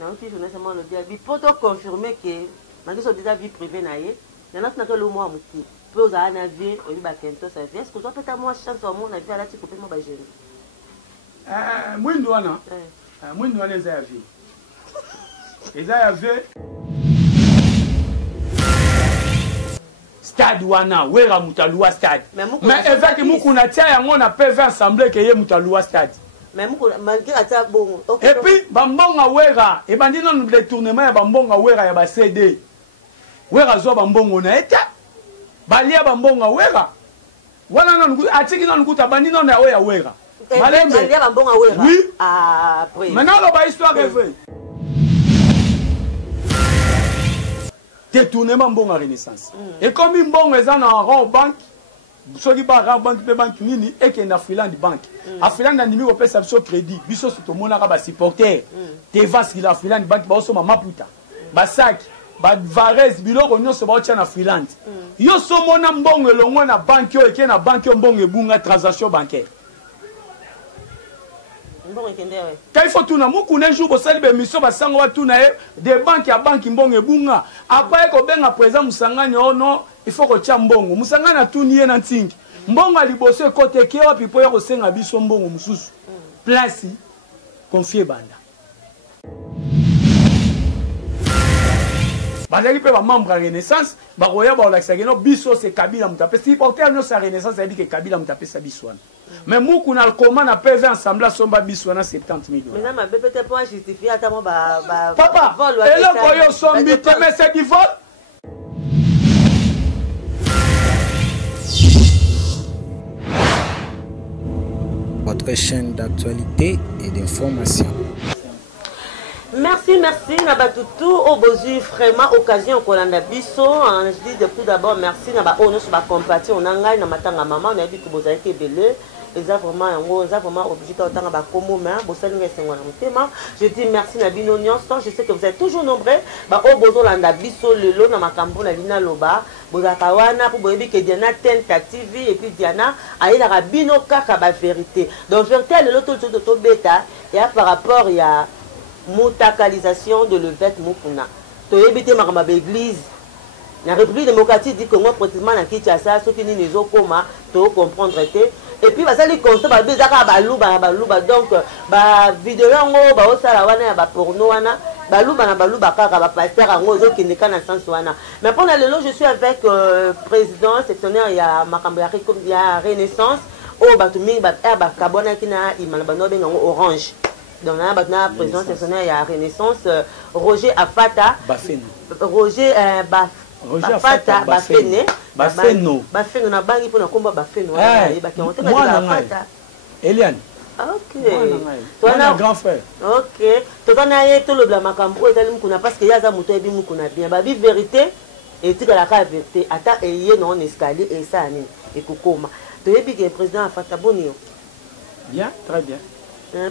Non, puis je ne sais pas le dire. Il faut confirmer que malgré son déjà vie privée naïe, il y en a qui n'ont le mois mouti. Peu aux années, au lieu de ça vie. Est-ce que vous avez peut-être moi chance au monde à vivre à la tique au ma jeune? Moi, nous avons. Moi, nous avons les avis. Les avis. Stade wana, wera mutalua stade. Mais évêque mukuna tia yango na PV assemblée que ye mutalua stade. Mais mukuna malgré ata bon. Et puis bambonga wera, e bandi non détournement ya bambonga wera ya ba CD. Wera zo bambongo na eta. Balia bambonga wera. Wana non atiki non kuta bandi non ya wera. Malembe. Balia bambonga wera. Oui. Ah, après. Maintenant la ba histoire est vraie. Détournement bon à Renaissance. Et comme une bonne raison en rang banque, soit qui barre banque de banque nini et qui est en Finlande banque. En Finlande on numéro pèse sur crédit. Biso sur tout monde a ba supporter. Te vas qui la Finlande banque ba so mama puta. Ba sac, ba varese biloko nyonso ba tia na Finlande. Yo so mona mbongo longo na banque yo et na banque yo mbongo ebunga transaction bancaire. Quand il faut tout na muku ne jour bosali be mission basango wa tout na des banques à banque mbongo ebunga après ko benga président musangani oh non il faut ko tia mbongo musangana tout nié na ntingi mbongo liboso côté ke wa pipo ya ko senga biso mbongo mususu place confier banda bazali pe ba membre à Renaissance ba roya ba olakisa no biso c'est Kabila mutape si porter no sa Renaissance a dit que Kabila mutape sa biswana. Mais moi, on a le commande à PV ensemble à son babiswana 70 000 $. Mais là, je peut-être pas justifier à ta maman. Papa, et là, voyons son bité, mais c'est du vol. Votre chaîne d'actualité et d'information. Merci, merci, Nabatutu, au bosu, vraiment, occasion, qu'on a biso. Je dis tout d'abord, merci, Nabaono, sur ma compatie, on a un matanga maman, on a dit que vous avez été belé. Ils ont vraiment obligé de faire je dis merci Nabino Nyonso. Je sais que vous êtes toujours nombreux. Au bozo landa biso lelo na makambo na lina loba. Bozakawana pour boyebi que Diana tentative et puis Diana aïe la rabino kaka ba vérité. Donc vérité lelo to bêta et par rapport il y a mutakalisation de l'évêque Mukuna. To yebite makamba église. La République démocratique dit que moi précisément na Kinshasa ceux qui n'y sont coma to comprendre que et puis ça les constat ba bezaka ba luba donc ba vidéo ngo ba osala wana ba porno wana ba luba kaka ba pasteur ngo zo kindika na sens wana mais pendant le long je suis avec président sectionnaire ya makambo ya Renaissance au batumi ba kabona kina imana ba no benga orange donc là ba président sectionnaire ya Renaissance Roger Afata Roger Afata Bafeno na bangi pour na komba Bafeno Eliane. OK. Toi na grand frère. OK. Toi na ye to le bla makambo ezali mukuna parce que yaza muto ebi mukuna bien ba bi vérité et tika la ka vérité ata eye non escalier et ça ni et kokoma. To yebi que président Afata bonio. Bien, très bien.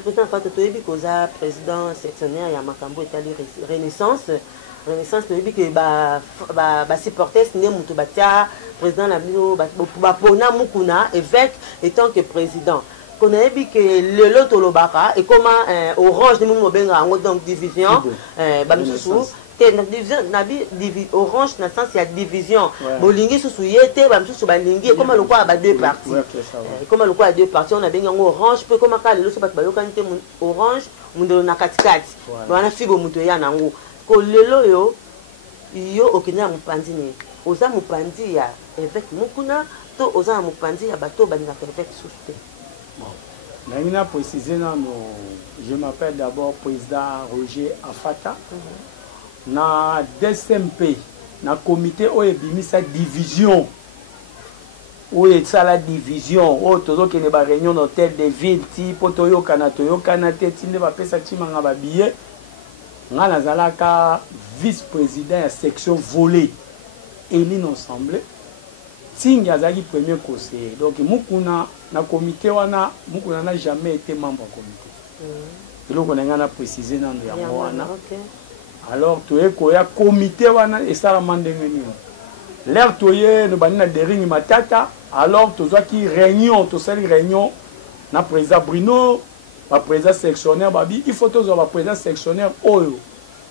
Président Afata to yebi koza président sectionnaire ya makambo etali Renaissance. Renaissance to yebi que ba supporter ne muto batia président la bino ba pona mukuna évêque étant que président. On a dit que le lot lobaka et comment orange de mon benga donc division orange na sens il y a division bolingi susu yete ba susu ba lingi comment le quoi ba deux parties comment le quoi deux parties on a benga orange peu comment ka le so ba yokanite orange mundo na katikati wana fibo muto ya nango ko lelo yo okina mupandi ne oza mupandi ya évêque mukuna to oza mupandi ya bato ba ninga évêque susu. Bon. Je m'appelle d'abord président Roger Afata. Na DSMP, na comité OEBIMISA division. Où est ça la division? Oh, toujours qu'il y a une réunion d'hôtel de ville, type Toyo Kanate, Tinde Bapesa Timanga Babiye. Nga Nazalaka vice-président de la section volée. Eline ensemble. Ting Yazaki premier conseiller. Donc, Mukuna, na comité, Mukuna n'a jamais été membre du comité. Et donc, on a précisé dans le Yamouana. Alors, tu es un comité, et ça, l'air, tu es un dering matata. Alors, tu as qui réunion, tu as une réunion, na président Bruno, la président sectionnaire, il faut que le président sectionnaire,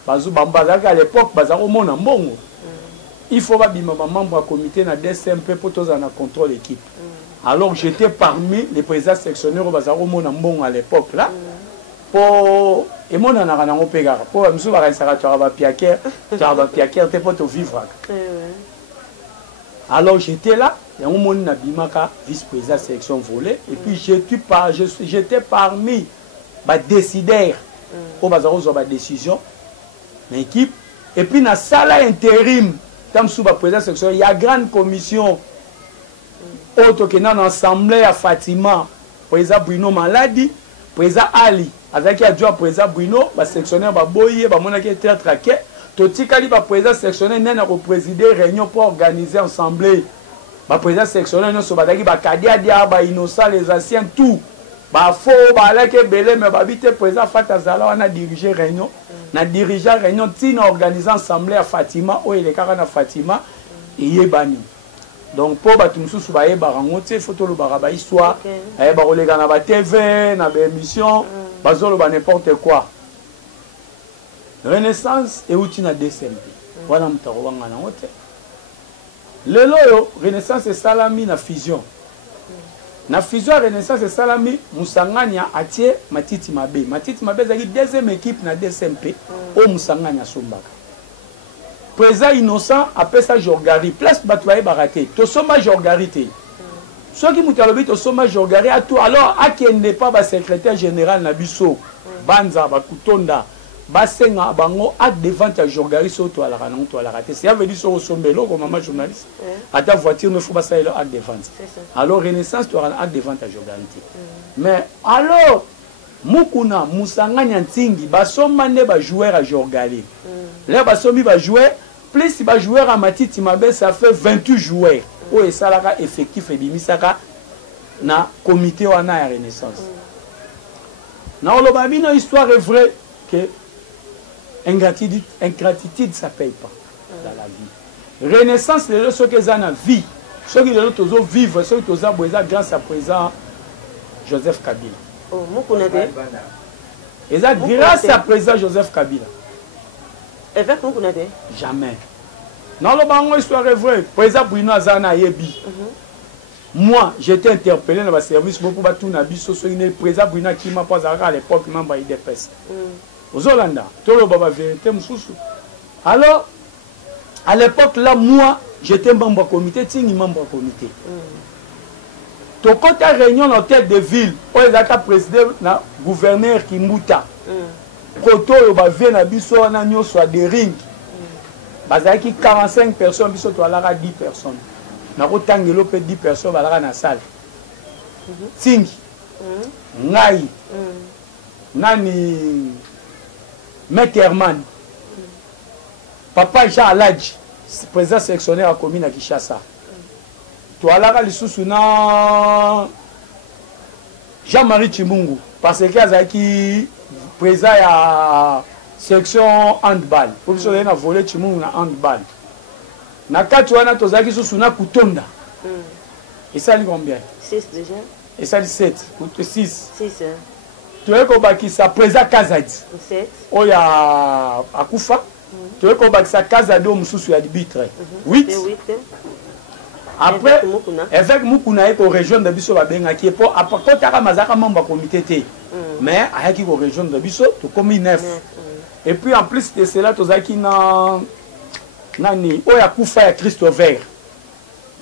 à l'époque, il faut que membre du comité na DSMP pour tous en contrôle l'équipe. Alors j'étais parmi les présidents sectionnaires à l'époque là. Pour et mon anana on pégara pour monsieur baransa tu vas piaquer t'es pour te vivre. Alors j'étais là et on mon nabimaka vice-président section volée et puis j'étais parmi les décideurs pour bazaro zo ba décision l'équipe et puis na sala intérim tam sous ba président section il y a grande commission autre que dans l'assemblée à Fatima président Bruno Maladi président Ali avec adjoint président Bruno ba sectionnaire ba boye ba monaki très traqué totikali ba président sectionnaire nena ko présider réunion pour organiser assemblée ba président sectionnaire non so ba daki ba kadia dia ba innocent les anciens tout ba faux ba la ke belé mais ba bité président Fatazala on a dirigé réunion na dirigeant réunion tina organiser assemblée à Fatima o ele kaka na Fatima yebani. Donc pour battre nous sous baie barangote photo le baraba histoire eh ba kolega na ba TV na ba émission bazolo ba n'importe quoi Renaissance et outil na DSMP voilà mtaro wanga na wote lelo yo Renaissance et salami na fusion Renaissance et salami musanganya atie Matiti Mabe zaki deuxième équipe na DSMP au musanganya sombaka président innocent appelle ça Jorgari place batwaye baraté to soma Jorgari te ceux qui mutalobi to soma Jorgari à tout alors akende pas ba secrétaire général na biso banza ba kutonda ba senga bango acte de vente à Jorgari so to ala kana to ala raté c'est veut dire so sombelo comme maman journaliste à ta voiture ne faut pas ça acte de vente alors Renaissance to ala acte de vente à Jorgari mais alors mukuna musanganya ntingi ba soma ne ba joueur à Jorgari là basomi ba jouer plus ba joueur à Matiti Mabe ça fait 28 joueurs o esalaka effectif et bimisaka na comité wana ya Renaissance na oloba bino histoire est vraie que ingratitude ça paye pas dans la vie Renaissance les ceux qui ont na vie ceux qui les autres vivre ceux qui ont boza grâce à présent Joseph Kabila oh mukunade et ça grâce à présent Joseph Kabila. Avec nous, jamais. Non, le bango histoire est vraie. Président Bruno Azana Yebi. Moi, j'étais interpellé dans le service pour tout nabiso sur une président Bruno qui m'a pas à l'époque membre IDPS. Aux Hollanda, tout le baba vérité moussou. Alors, à l'époque là, moi, j'étais membre comité, tingi membre comité. Tout côté réunion en tête de ville, on est président na gouverneur Kimbuta. Koto yo ba vient na biso na nyo soit des ring bazaki 45 personnes biso to alaka 10 personnes na ko tangelo pe 10 personnes balaka na salle tingi ngai nani Meterman papa Jean Aladji président sectionnaire à commune à Kinshasa to alaka lisusu na Jean-Marie Chimungu parce que azaki président à section handball pour que na voler Chimungu na handball na kati wana tozaki susu na kutonda et ça li combien 6 déjà et ça li 7 ou 6 tu es ko bakisa président Kazadi 7 oya akufa tu es ko bakisa Kazadi o mususu ya arbitre 8 après avec mukuna eko région de biso ba benga ki po apakota mazaka membre comité té mais ayaki ko région de biso to comme 9 et puis en plus de cela tozaki na nani oya kufa ya Christopher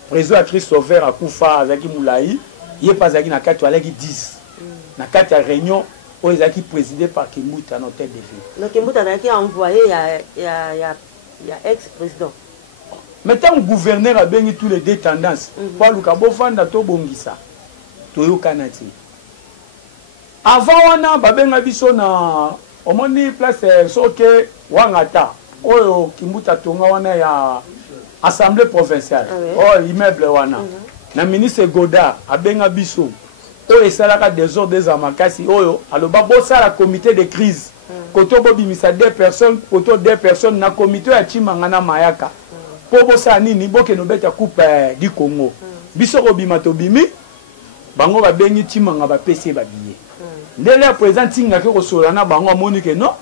président ya Christopher akufa azaki mulai ye pas azaki na kati alaki 10 na kati ya réunion oya azaki présidé par Kimbuta na tête de ville donc Kimbuta azaki envoyé ya ex-président. Mais tant que gouverneur a béni tous les deux tendances, pour le Kabofanda to bongisa, to yo kanati. Avant on a babenga biso na omoni place soke wangata, oyo Kimbuta tonga wana ya assemblée provinciale, oh immeuble wana. Na ministre Goda abenga biso, oyo esalaka désordre des amakasi, oyo aloba bosa la comité de crise. Koto bobimisa 2 personnes, koto 2 personnes na comité ya Chimangana Mayaka. Pour ça nini boke no beta coupe du Congo biso ko bima to bimi bango ba bengi Chimanga ba pese ba biye ndele présent tinga ke ko solana bango moni ke non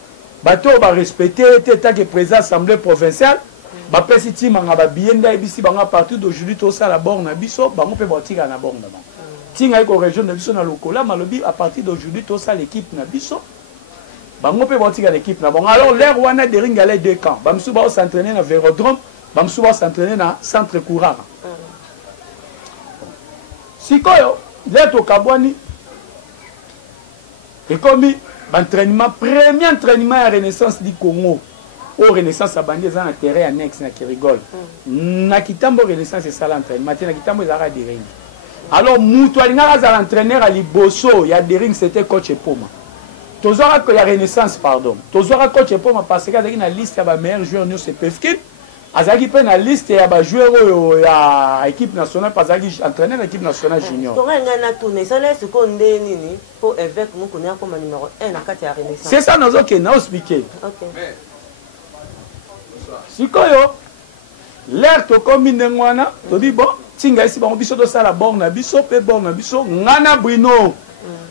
bato ba respecter tant que président assemblée provinciale ba pesi timanga ba bienda ebisi banga partout d'aujourd'hui to ça la borne na biso bango pe botika na borne na bango tinga iko région na biso na lokola malobi à partir d'aujourd'hui to ça l'équipe na biso bango pe botika l'équipe na bango alors l'air wana de ringa les deux camps bamsu ba s'entraîner na vélodrome bamsu ba s'entraîner na centre courant sikoyo leto kabwani et comme entraînement premier entraînement à Renaissance du Congo au Renaissance a bandé dans un terrain annexe na Kirigol na kitambo Renaissance c'est ça l'entraînement na kitambo ezara de ring alors mutu alinga za l'entraîneur à Liboso ya de ring c'était coach Epoma tozora que la Renaissance pardon tozora coach Epoma parce que azaki na liste ya ba meilleurs joueurs nous c'est Pefkin azaki pe na liste ya ba joueurs ya équipe nationale parce que entraîneur l'équipe nationale junior to nga na tourner ça laisse ko ndé nini pour évêque mo connait comme numéro 1 na kati ya Renaissance c'est ça nazo ke na expliquer OK sikoyo l'air to komi ndengwana to di bon tinga isi bango biso to sala borne na biso pe borne na biso ngana Bruno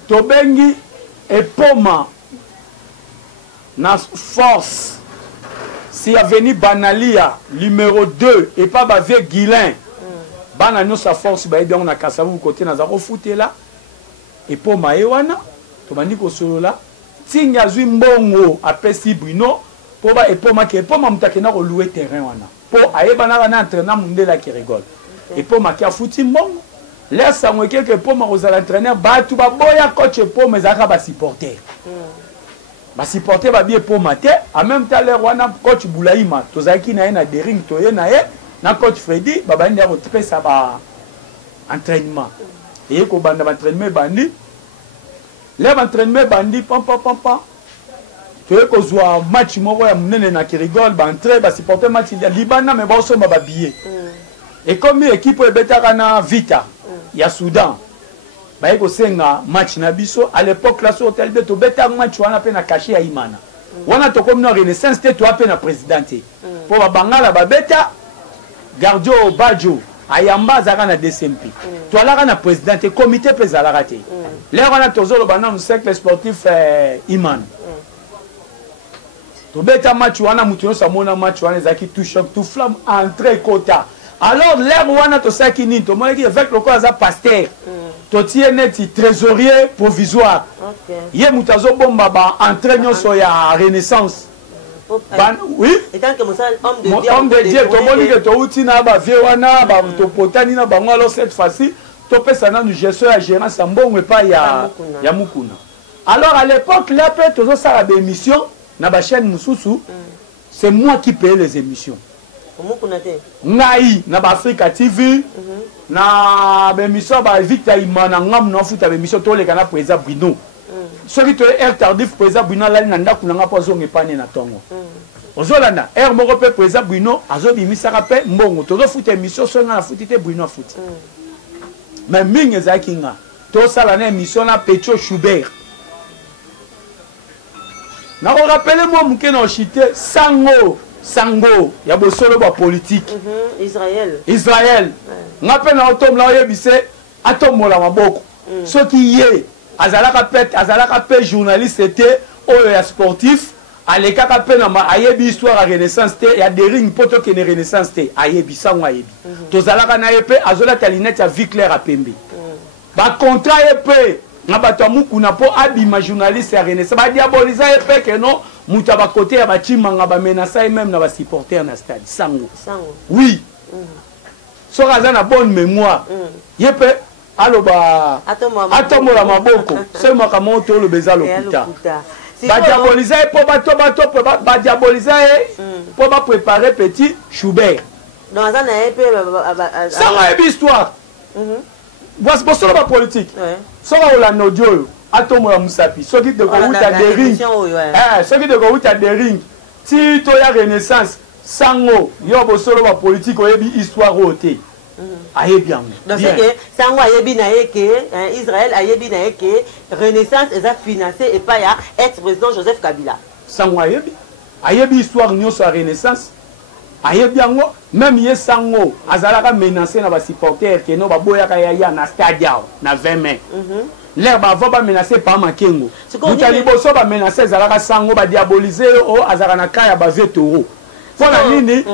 to bengi Epoma na force si a venu Banalia numéro 2 et pas bavier Guilin bana no sa force ba bien on a Kasavu côté na zako foutela Epoma ewana to bandi ko solola tinga zui mbongo apesi Bruno pour ba Epoma ke Epoma mutakena ko louer terrain wana pour ayebana na entraîneur mundela qui rigole Epoma ki a fouti mbongo laisse ça moi que Epoma aux entraîneur ba tu ba boya coach Epoma zaka ba supporter ba supporter ba bien Epoma te en même temps le wana coach Boulaïma tozaki na na dering to ye na ye na coach Freddy ba bandi ya kotipe ça ba entraînement et ko banda ba entraînement bandi le entraînement bandi pam tu es que soit match moko ya munene na Kirigol ba entrer ba supporter match ya Libana mais ba so ba billet et comme équipe ebetaka na Vita ya Soudan ba eko senga match na biso à l'époque là sur hôtel beto beta match wana pe na caché ya Imana wana to comme na Renaissance te to pe na présidenté pour ba bangala ba beta Gardio Bajo ayamba zaka na DCMP to alaka na présidenté comité prézalaka te là wana tozolo bana no cercle sportif Imana to beta match wana mutu sa mona match wana zaki tout choc tout flamme entrée quota alors l'air wana to saki ni to moi avec le quoi za pasteur to tie net trésorier provisoire OK ye mutazo bomba ba entraînement so ya Renaissance oui et tant que homme de Dieu to moni que to uti na ba vie wana ba to potani na bango alors cette fois-ci to pesa na gestion ya gérance mbongo pa ya mukuna alors à l'époque là peut toujours ça la émission na ba chaîne mususu c'est moi qui paye les émissions ngai na ba Africa TV na ba émission ba Victor Imana ngam na futa ba émission to le kana président Bruno celui to air tardif président Bruno la na ndaku na po zonge pane na tongo ozolanda air moko pe président Bruno azo bimisa ka pe mbongo to zo futa émission so na futite Bruno futi mais mingi za kinga to sala na émission na Petro Schubert na ko rappeler moi muke na chité sango ya bosolo ba politique Israël ngape na otom la yebise atomola maboko ce qui yé azalaka pe journaliste était oyo ya sportif alekaka pe na ayebi histoire ya Renaissance te ya dering poto ke ne Renaissance te ayebi sango ayebi tozalaka na ye pe azola ta lunette ya vie claire a pembe ba contrat ye pe na bato mukuna po abima journaliste ya Renaissance ba diaboliser ye pe ke non muta ba côté ya ba chimanga ba menacer et même na ba supporter na stade sango oui so kaza na bonne mémoire ye pe aloba atomola maboko c'est makamo to le bezalo puta ba diaboliser po bato ba diaboliser po ba préparer petit Schubert dans ça na ye pe ça va une histoire voici pour la politique so ka ola nodio atomola musapi soki de ko uta de ring soki de ko uta de ring ti to ya Renaissance sango yo bo solo ba politique oyebi histoire ote ayebi yango donc c'est que sango ayebi na yeke Israël ayebi na yeke Renaissance eza financé et pas ya ex-président Joseph Kabila sango ayebi histoire nyonso ya Renaissance ayebi yango même ye sango azalaka menacé na ba supporter ke no ba boyaka ya na stade na 20 mai l'air bavo bamenace pa makengo muta liboso bamenace ezalaka sango badiabolize o azala na kaya bavie toro mpona nini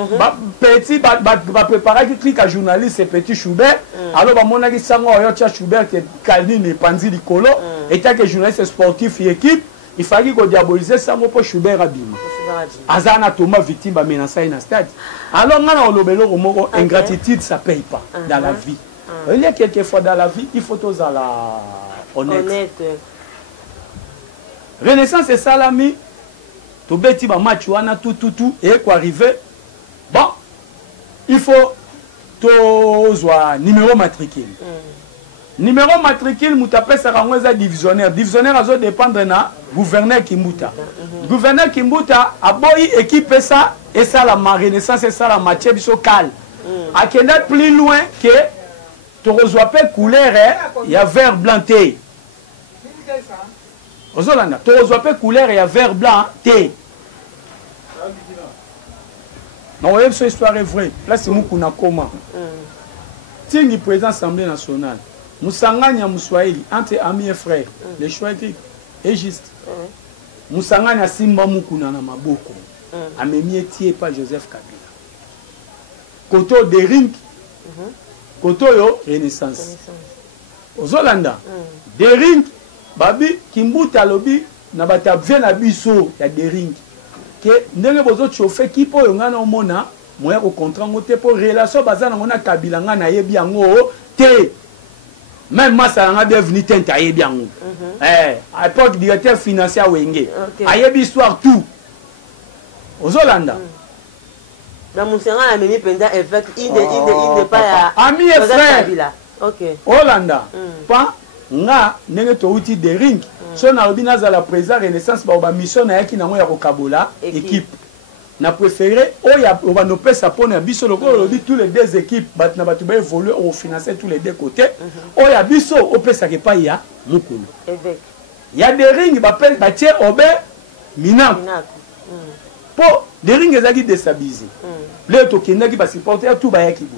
petit bapreparaki clique ya journaliste petit Schubert alors bamonaki sango oyo tia Schubert kalini epanzi likolo etake journaliste sportif ya équipe ifaki kodiabolize sango mpo Schubert abima azala na toma victime bamenace ye na stade alors nga na olobeloko moko ingratitude ça paye pas dans la vie. Il y a quelquefois dans la vie, il faut tous à la honnête. Renaissance et Salami, tu bêtis ma match, tout, et quoi arriver. Bon, il faut tous numéro matricule. Numéro matricule, tu appelles ça un divisionnaire. Divisionnaire, ça dépend de gouverneur Kimbuta. Gouverneur Kimbuta a beau équiper ça, et ça la Renaissance et ça la match, il faut calme. À qu'il est plus loin que. Tu reçois pas couleur, il y a vert blanc thé. Tu reçois pas couleur, il y a vert blanc thé. Non, cette histoire est vraie. Là, c'est Moukouna Koma. Tingi président de l'Assemblée nationale. Moussanganya Mouswahili, entre amis et frères. Le choix est juste. Moussanganya Simba Moukouna na Maboko. Amemi Etier pas Joseph Kabila. Koto de Rink. Kotoyo Renaissance. Ozolanda. Dering babi Kimbuta lobi na batabve na biso ya Dering. Que ndenge bozo chauffer ki po yo ngana omona moya ko contrat ngote po relation bazana ngona Kabila ngana yebi yango te. Même massa nga devenu tenta yebi yango. À l'époque directeur financier Wenge. Ayebi histoire tout. Ozolanda. Dans mon serment, la mémie pendant évêque, il n'est pas ami et frère. Ok. Hollanda. Pas nga nenge to outil de ring. So na obina za la président Renaissance ba mission na yaki na ngo ya ko kabola équipe. Na préféré oya oba no pesa pona biso loko lobi tous les deux équipes bat na batu ba évoluer au financer tous les deux côtés. Oya biso o pesa ke pa ya mukulu. Évêque. Ya des ring ba pel ba tie obe minam. Po des ring ezaki déstabiliser. Le tokenda ki ba supporter tout ba yaki bo.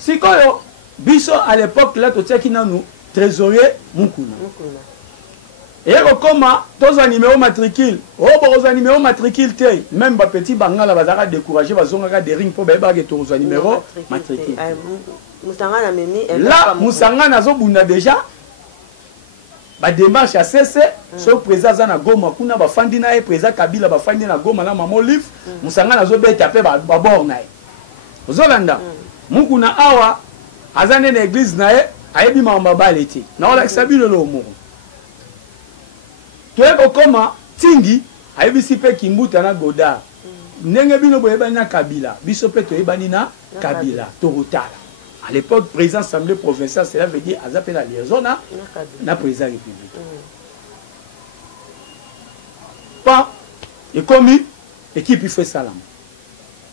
Sikoyo biso à l'époque là totiaki nanu trésorier Mukuna. Et comme tous les numéros matricules, numéro matricule même ba petit bangala bazaka décourager bazonga des ring pour ba ke tous les numéros matricule. Musanga na memi là Musanga nazo bunda déjà ba démarche à cesse so président na Goma kuna ba fandi na président Kabila ba fandi na Goma na mamo livre Musanga nazo beta pe ba bord na Ozolanda Mukuna awa azane na église na ayebi mamba baleti na ola sabilo lo mo to eko koma tingi ayebi sipe Kimbuta na Goda ndenge bino boyeba na Kabila biso pe to yebani na Kabila to rotala à l'époque président assemblée provinciale cela veut dire azape la liaison na président république pas et comme équipe il fait salam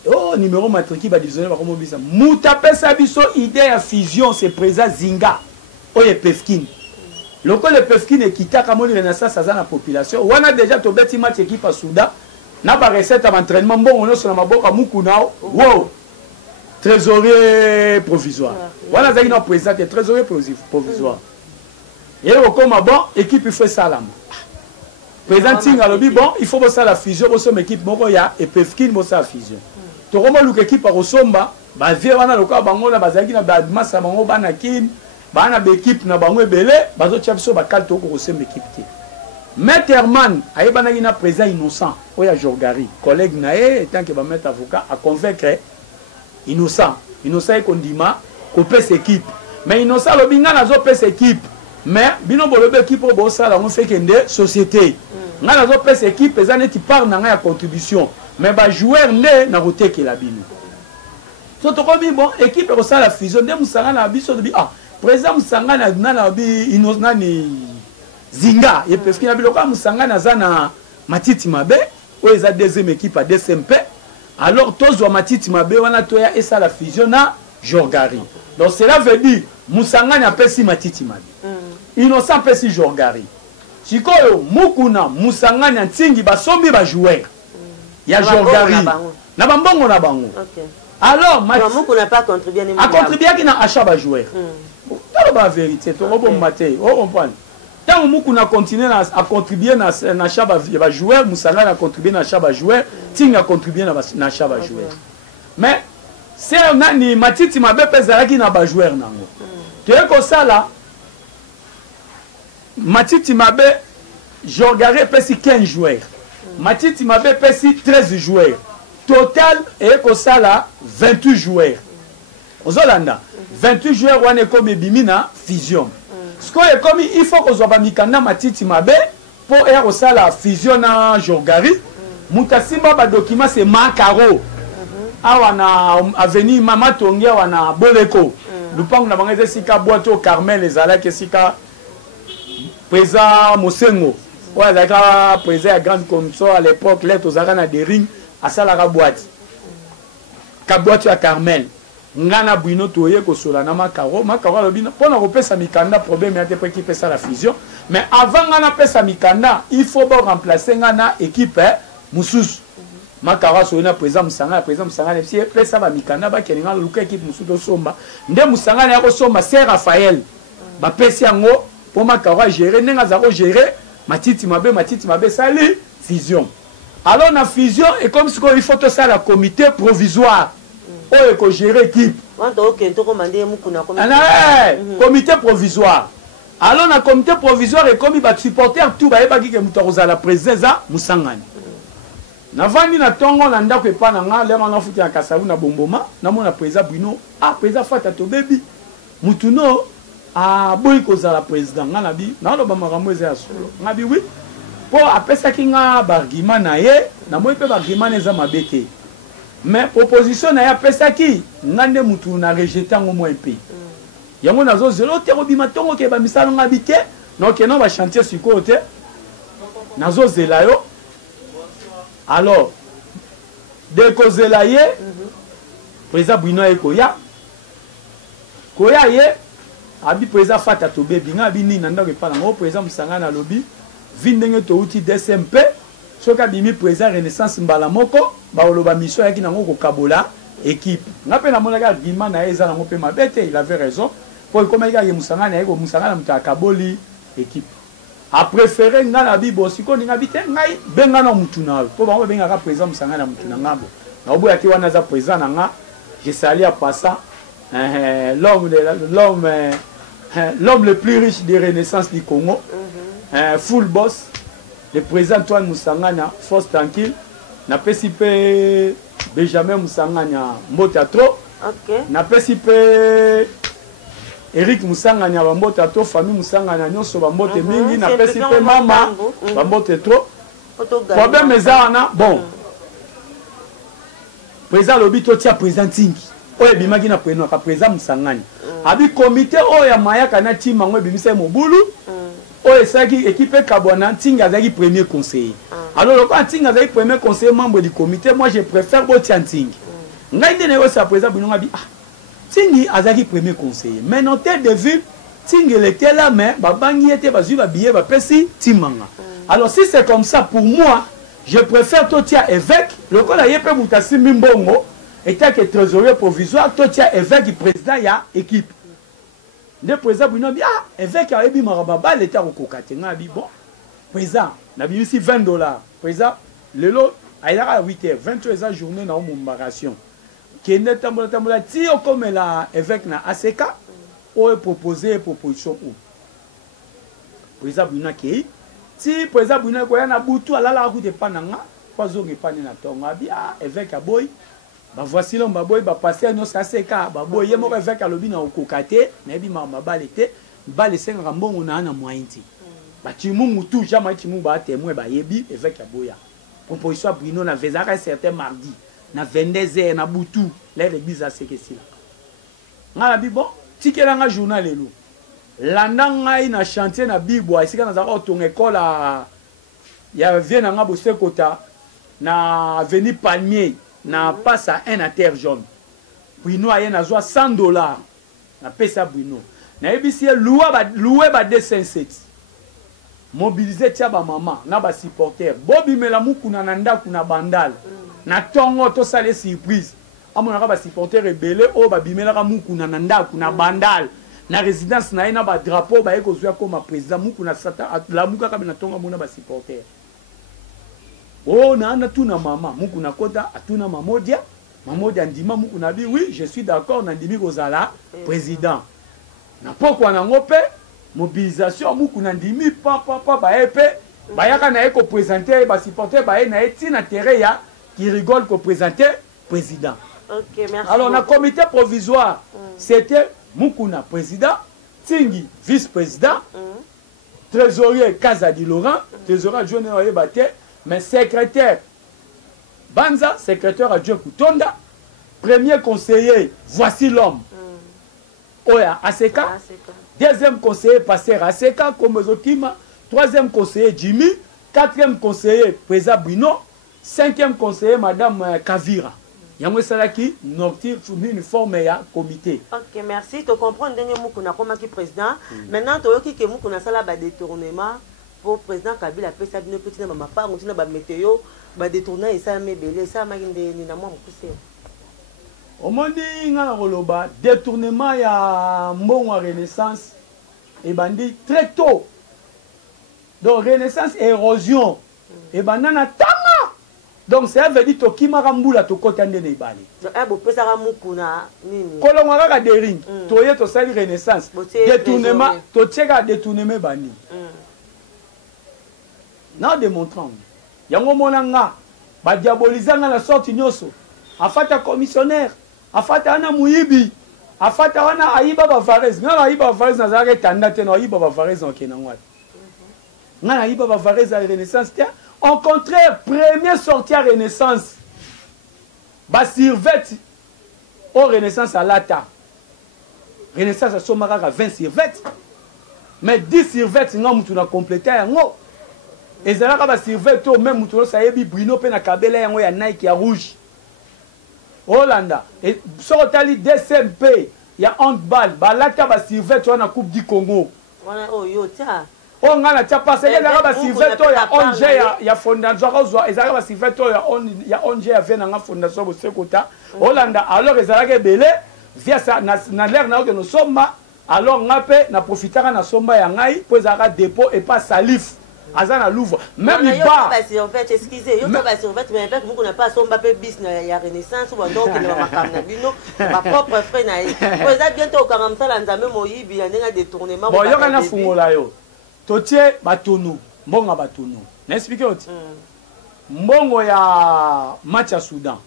oh numéro matricule ba divisionnaire ba komo bisa mutape sa biso idée ya fusion c'est président Zinga oye Pefkin loko le Pefkin ekita kamoli Renaissance za na population on a déjà to beti match équipe à Soudan na ba recette d'entraînement bon on sur na maboka Mukuna wow trésorier provisoire voilà ça qui nous présente trésorier provisoire et comme bon équipe il fait salam président Tinga lobi bon il faut ça la fusion pour son équipe moko ya et Pefkin mo ça fusion to comme l'équipe à Rosomba ba vie wana loka bango na bazaki na ba massa bango bana kin bana l'équipe na bango ebele bazo tchapso ba kalto ko Rosomba équipe te Metterman ayebana na président innocent oya Jorgari collègue nae tant que ba mettre avocat à convaincre innocent et kondima ko pèse équipe mais innocent lobinga nazo pèse équipe mais bino bolobe équipe bo sala on fait kende société nga nazo pèse équipe ezane ti part na nga ya contribution mais ba joueur ne na roteke la bino so to ko bi bon équipe ko sala fusion de musanga na biso de bi ah président musanga na bi innocent ni Zinga et parce qu'il a biloko musanga na za na Matiti Mabe o eza deuxième équipe à DSMP alors tous Matiti Mabe wana toya et ça la fusion na Jorgari donc cela veut dire musanga na pesi Matiti Mabe innocent pesi Jorgari sikoyo Mukuna musanga na Ntingi basombi ba joueur ya Jorgari na bambongo na bango alors Mukuna pas contribué a contribué qui na achat ba joueur C'est la vérité. Tu comprends? Tant que nous continuons à contribuer à chaque joueur, nous allons contribuer à chaque joueur, nous allons contribuer à chaque joueur. Mais si on a ni Matiti Mabe Pezalaki na ba joueur nango. Tu es comme ça là. Matiti Mabe Jorgaré pesi 15 joueurs. Matiti Mabe pesi 13 joueurs. Total et comme ça là 28 joueurs. Ozolanda 28 joueurs wane comme bimina fusion. Ce qu'on est comme il faut que soit mikanda Matiti Mabe pour er comme ça la fusion na Jorgari. Mutasimba ba document c'est Makaro. Awana avenue Mama Tongi awana Boleko. Lupango na bangeze sika boato Carmel ezala ke sika président Mosengo. Ouais, d'accord, président grande commission à l'époque là tozaka na des rings à salara boîte. Ka boîte ya Carmel. Ngana Bruno toye ko sola na Makaro lobina pona kopesa mikanda problème ya te pour équipe ça la fusion. Mais avant ngana pesa mikanda, il faut pas remplacer ngana équipe Mususu. Makara soina président Musanga ne sie pesa ba mikanda ba kelinga luka équipe Mususu somba. Nde Musanga na ko somba c'est Raphaël. Ba pesi yango pour Makara gérer nenga za ko gérer Matiti Mabe sali fusion. Alors na fusion et comme ce qu'il faut tout ça la comité provisoire. Oh ko gérer équipe. Comité provisoire. Alors na comité provisoire et comme il va supporter tout ba eba ki ke mutoza la présidence Musangani. Navandi na tongo na ndako epa na nga lema na fuki ya Kasavu na Bomboma na mona président Bruno président Fata to baby mutuno boy kozala président nga na bi na loba makambo eza ya solo nga bi oui po apesa ki nga bargima na ye na moi pe bargima neza mabeke mais proposition na ye apesa ki nga nde mutu na rejeter ngo mo mpe yango nazo zelo te robima tongo ke ba misalo nga bite no ke no ba chantier sur côté nazo zela yo. Alors, dès que vous avez président Bruno et Koya ye, abi président Fata Tobe, binga abi ni nanda ke pala ngo président Musanga na lobby, vindenge to uti DSMP, soka bimi président Renaissance mbala moko, ba oloba mission yaki nango ko kabola équipe. Ngape na mona ka gima na eza nango pe mabete, il avait raison. Pour comme il y a Musanga na eko Musanga na mta kaboli équipe. A préféré ngana bibo siko ninga bite ngai benga na mutuna po bango benga ka président Musanga na mutuna ngabo na obo yaki wana za président nga je salue à passant l'homme le plus riche de renaissance du Congo full boss le président Antoine Musanga na force tranquille na pesipe Benjamin Musanga na mbota trop na pesipe Eric Musanga na bambote to famille Musanga na nyonso bambote mingi na pesi pe mama bambote trop problème ezana bon président lobito tia président Tingi oye bimaki na président ka président Musanga abi comité oya mayaka na team ngo bimise mobulu oye saki équipe Kabwana Tingi azaki premier conseiller alors quand Tingi azaki premier conseiller membre du comité moi je préfère botia Tingi ngai ndene o sa président binonga bi Tingi azaki premier conseiller. Mais en tête de vue, Tingi était là, mais babangi était bazu billet pesi timanga. Alors si c'est comme ça pour moi, je préfère Totia évêque. Le col a yepé Moutasi Mimbongo était que trésorier provisoire. Totia évêque président ya équipe. Le président Bruno dit évêque a ebi marababa l'état au kokate. Nga bi bon président na bi ici $20. Président le lot a ira à 8h 23h journée na embarcation. Qui est tambola ti comme la évêque na ACK ou proposer proposition ou président Buna ki ti président Buna ko na butu ala la ku de pananga kwa zonge pani na tonga bia évêque aboy ba voici l'homme baboy ba passer no ACK baboy ye mo évêque alobi na okokate na bi mama balete bale senga mbongo na moyen ti ba ti mu tout jamais ti mu ba témoin ba yebi évêque aboya proposition Bruno na vezaka certain mardi na 22h na butu l'église a sekesi la ngala bi bon tikela nga journal lelo landa ngai na chantier na bibo isika na zaka otonga école ya vient nga bosekota na avenue Palmier na passe à 1 à terre jaune Bruno aye na zo $100 na pesa Bruno na ebisi loué ba 207 mobiliser tia ba maman na ba supporter bobi mela mukuna na ndaku na bandal na tongo to sale surprise amona ka ba supporter rebelle o ba bimela ka mukuna na ndaku na bandal na résidence na ye na badrapeau baye kozwa koma président muku na sata lamuka kaka na tonga mona basupporter oh na tuna mama muku na kota atuna mamodia ndima muku na bi oui je suis d'accord na ndimi kozala président na pokwa nango pe mobilisation muku na ndimi pa baye pe bayaka na ye ko présenter basupporter baye na ye tina terrain ya qui rigole ko présenter président. Ok, merci. Alors, dans le comité provisoire, c'était Moukouna, président, Tingi, vice-président, trésorier Kazadi Laurent, trésorier adjoint Baté, mais secrétaire Banza, secrétaire adjoint Koutonda, premier conseiller, voici l'homme, Oya Aseka, deuxième conseiller, Passer Aseka, Komozokima, troisième conseiller, Jimmy, quatrième conseiller, président Bruno, cinquième conseiller, madame Kavira. Yango salaki noctir uniforme ya comité. OK, merci. Tu comprends ndenge mukuna koma ki président. Maintenant to yoki ke mukuna sala ba détournement pour président Kabila pesa bino petit na mama pa ngoti na ba météo ba détourner ça mebele ça makinde ni na mwa mukuse. Omoni ngana koloba détournement ya mbongo renaissance et bandi très tôt. Donc renaissance et érosion et banana tama. Donc ça veut dire que Kimara Mboula to kota ndene ibali. Eh bo pesa ka mukuna nini? Kolonga kaka dering. Toye to sali renaissance. Détournement, to tcheka détournement bani. Na démontrant. Yango monanga ba diabolisanga na sorti nyoso. Afata commissionnaire, afata ana muyibi, afata wana aiba ba Varez. Ngala aiba ba Varez na zake tandate na aiba ba Varez en kenangwa. Ngala aiba ba Varez à renaissance tia. Au contraire, première sortie à Renaissance, bah Sirvette, au Renaissance à Lata. Renaissance à Somara 20 Sirvette. Mais 10 Sirvette, nous avons complété. Et ça va Sirvette, même nous avons eu Bruno Pena Kabela, il y a Nike, il y a Rouge. Hollanda. Et sur le DCMP, il y a handball. Bah Lata, bah Sirvette, on a Coupe du Congo. Oh, yo, tiens. On a déjà passé il y a Sylveto il y a ONG il y a fondation il y a Sylveto il y a ONG il y a fondation au Sekota Hollanda alors ils allaient belé via ça na l'air na que nous sommes alors ngapé na profitera na somba ya ngai pour zara dépôt et pas salif azana Louvre même il va en fait excusez yo pas en fait mais avec vous qu'on n'a pas somba pe bis na ya renaissance ou donc que na makamna bino ma propre frère na pour ça bientôt quand même ça la nzambe moyibi ya ndenga détournement bon yo kana fungola yo totie batono mbongo batono na expliquer oti mbongo ya match ya Soudan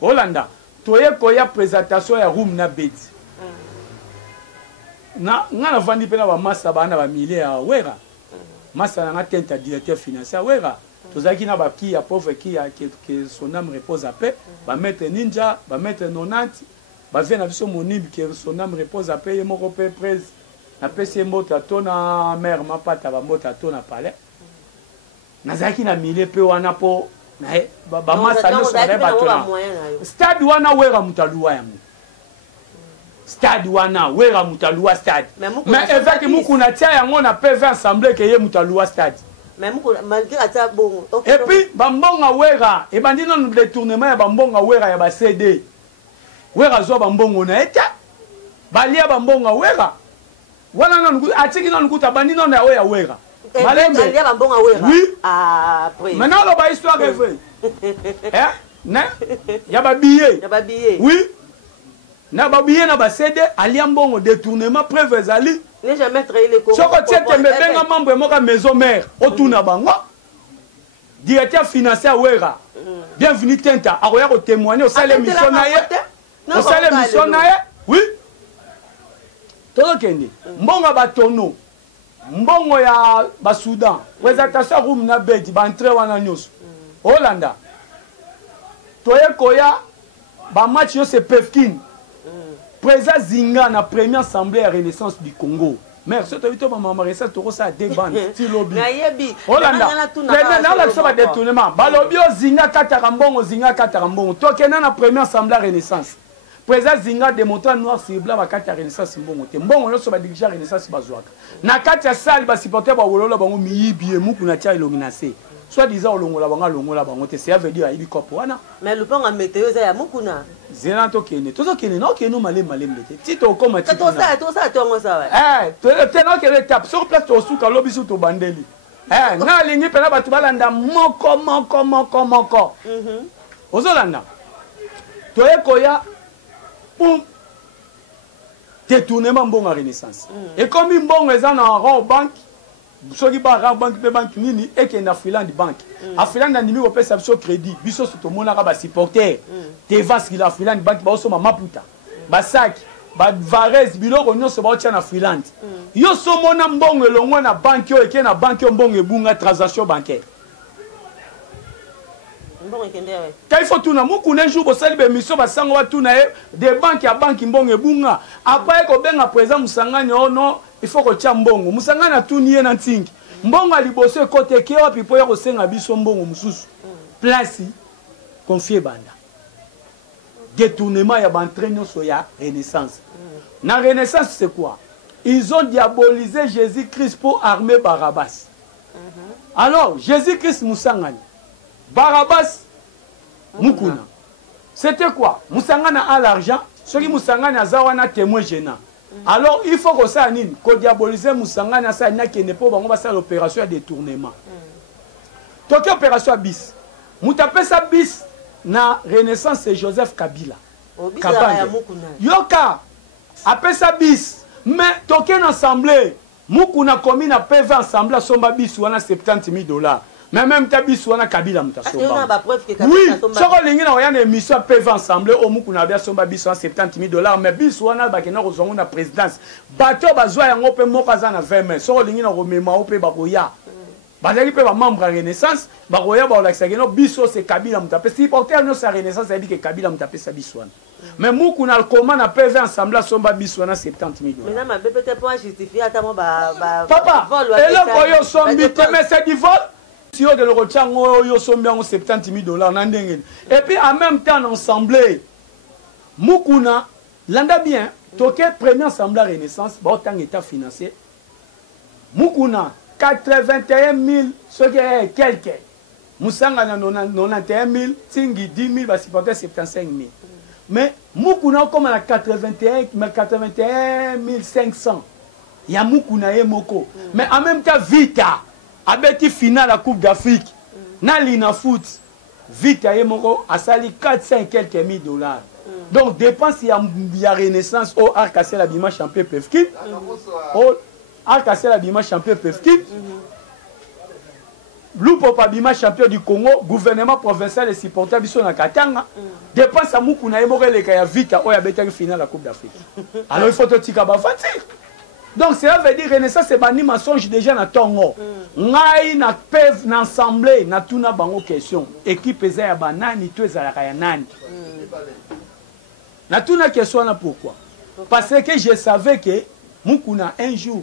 Hollanda toye koya présentation ya room na bedi na ngana vandi pena ba massa bana ba milliers ya wera massa na tenta directeur financier wera tozaki na ba ki ya pauvre ki ya que son âme repose à paix ba maître ninja ba maître 90 ba vient na biso monib que son âme repose à paix et moko pe presse na pesi mbota tona mère mapata ba mbota tona palais nazaki na mile pe wana po na ba masa no so ba tona stade wana wera mutaluwa yango stade wana wera mutaluwa stade mais évêque mukuna tia yango na PV assemblée que ye mutaluwa stade mais mukuna malgré ata bon et puis ba mbonga wera e bandi non détournement ya ba mbonga wera ya ba CD wera zo ba mbongo na eta balia ba mbonga wera wana non atiki non kuta bandi non ya oya wera malembe il y a bon wera oui après maintenant lo ba histoire est vraie hein ne ya ba billet oui na ba billet na ba CD ali mbongo détournement preuve ezali ne jamais trahir les corps soko tiete me benga membre moka maison mère otuna bango directeur financier wera bienvenue tenta akoya ko témoigner au salaire mission na ye au salaire mission na ye oui tokende mbongo batono mbongo ya ba Soudan présentation room na bedi ba entrer wana nyos Hollanda toye koya ba match yo se Pefkin président Zinga na première assemblée à Renaissance du Congo merci to vito mama reset to ça deux bandes ti lobby Hollanda na la so ba détournement ba lobby Zinga kataka mbongo tokena na première assemblée à Renaissance président Zinga démontra noir sur blanc bakati ya Renaissance mbongo te mbongo nyonso ba dirigeant Renaissance bazwaka na kati ya salle ba supporter ba wolola bango miyibi muku na tia ilonginase soit disant longola bango te ça veut dire aibi kopo wana mais le pont en météo ça ya mukuna zela to kene non kene malem te ti to koma ti to ça tongo ça ouais te no kele tap sur place to suka lobi su to bandeli na lingi pena batu balanda moko ozolanda to ekoya boum détournement mbongo renaissance et comme mbongo eza na rang banque soki ba rang banque pe banque nini ekenda Finland bank a Finland ndimi ko pesa biso crédit biso soto monaka ba supporter te vaski la Finland bank ba osoma maputa ba sac ba varez biloko nyonso ba otia na Finland yo so mona mbongo elongo na banque yo eke na banque yo mbongo ebunga transaction bancaire il faut tout na mukuna un jour bosali be mission basango wa tuna e de banque ya banque mbongo ebunga après ko benga président musangani ono il faut ko tia mbongo musangani atuni ye na ntingi mbongo aliboso côté ke wa pipo ya ko senga biso mbongo mususu place confier banda détournement ya bantraînement so ya renaissance na renaissance c'est quoi ils ont diabolisé Jésus-Christ pour armer Barabbas alors Jésus-Christ musangani Barabbas mukuna c'était quoi musangana a l'argent soki musangana azawana témoin gênant alors il faut que ça nini ko diaboliser musangana ça na kene po bango basala l'opération de détournement toki opération bis mutapesa bis na renaissance c'est Joseph Kabila yoka apesa bis mais toki en assemblée mukuna commune a PV assemblée somba bis wana $70,000 mais même tabis wana Kabila mutasomba oui soko lingi na oyana émission PV ensemble au mukuna bia somba bis $70,000 mais bis wana bakena ko zongo na présidence bato bazwa yango pe moko za na 20 mai soko lingi na ko mema ope bakoya bazali pe ba membre ya renaissance bakoya ba olakisa keno biso c'est Kabila mutape si porter no sa renaissance a dit que Kabila mutape sa bis wana mais mukuna comment na PV ensemble somba bis wana $70,000 mais na ma peut être pas justifier atamo ba papa et là koyo sombi mais c'est du vol si on de le retient yo sombi en $70,000 na ndengeni et puis en même temps ensemble mukuna landa bien toke premier assemblée renaissance ba autant état financier mukuna 81,000 ce qui est quelque musanga na 91,000 tingi 10,000 ba supporter 75,000 mais mukuna comme na 81,500 ya mukuna ye moko mais en même temps vita abeti finale la Coupe d'Afrique na lina foot vita ye moko asali 400 quelques $1,000 donc dépense ya renaissance au arc la bima champion pefkit au arc la bima champion pefkit lupo pa bima champion du Congo gouvernement provincial et supporter biso na Katanga dépense ya mukuna ye moko eleka ya vita o ya betaki finale la Coupe d'Afrique alors il faut te tika ba fati. Donc cela veut dire renaissance c'est bani mensonge déjà na tongo. Ngai na pev na assemblée na tuna bango question. Équipe eza ya banani to ezalaka ya nani. Na tuna question na pourquoi? Parce que je savais que mukuna un jour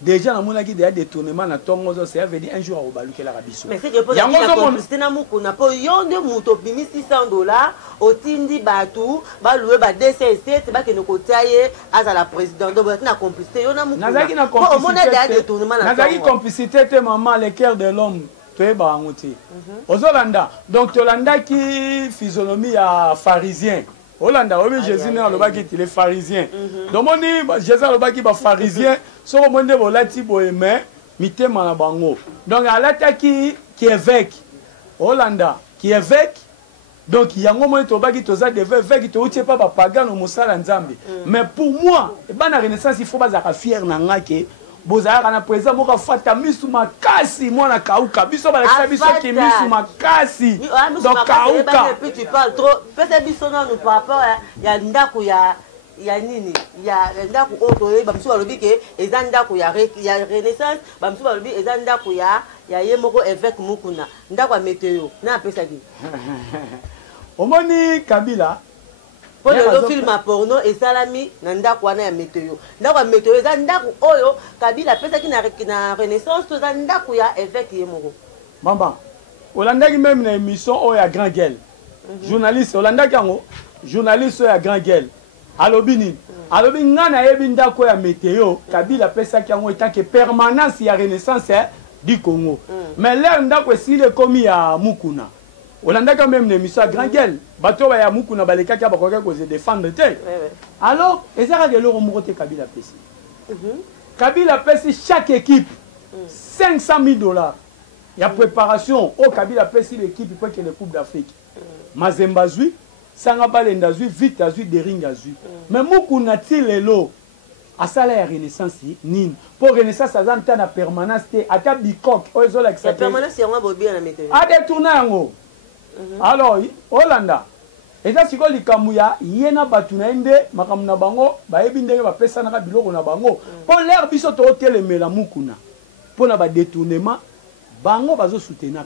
déjà na mona ki des détournements na tongo ça veut dire un jour au baluke la rabiso. Mais c'est que pour la complicité na mukuna po yonde muto bimi $600 otindi batu ba louer ba DCST ba ke no kotaye aza la président donc na complicité yo na mukuna. Nazaki na complicité. Nazaki complicité te maman le cœur de l'homme. Tu ba ngoti. Ozolanda donc tolanda ki physionomie ya pharisien. Hollanda, oui, Jésus n'est pas les pharisiens. Donc, on dit, Jésus n'est pas les pharisiens. Si on dit, on a dit, on aimé, mité manabango. Donc, à l'attaque qui est évêque, Hollanda, qui est évêque, donc il y a un moment où il y a des évêques qui ne sont pas pagan ou moussala nzambe. Mais pour moi, la Renaissance, il faut pas être fier de bozala na président moko fata misu makasi mwana kauka biso balakisa biso ki misu makasi donc kauka et puis tu parles trop peut-être biso na nous papa ya ndako ya nini ya ndako oto ba biso balobi ke eza ndako ya renaissance ba biso balobi eza ndako ya ye moko évêque mukuna ndako ya météo na pesa ki omoni Kabila pour le film à porno et salami na ndako wana ya météo ndako ya météo eza ndako oyo Kabila pesa ki na renaissance to za ndako ya évêque ye moko mama olandaki même na émission oyo ya grand gueule journaliste olandaki yango journaliste oyo ya grand gueule alobi nini alobi nga na yebi ndako ya météo Kabila pesa ki yango etake permanence ya renaissance du Congo. Mais là, on a aussi le commis à Mukuna. On a quand même une émission à Grand Gueule. Bateau à Mukuna, Baleka, qui a se défendre. Alors, et ça, c'est le remonté Kabila Pessi. Kabila Pessi, chaque équipe, 500 000 $. Il y a préparation au Kabila Pessi, l'équipe pour qu'il y ait les Coupes d'Afrique. Mazemba Zui, Sangabale Zui, Vite Zui, Dering Zui. Mais Mukuna, Tilelo, à ça la renaissance, Nine. Pour renaissance, ça a une permanence, à ta bicoque, la permanence, c'est un bobby à la météo. À détourner en haut. Alors, Hollanda. Et ça, c'est quoi les Kamouya, Yena Batunainde, Makamuna Bango, Baebinde, Pesana Biloko na Bango. Pour l'air, Bissot Hotel et la Mukuna. Pour le détournement, Bango va soutenir.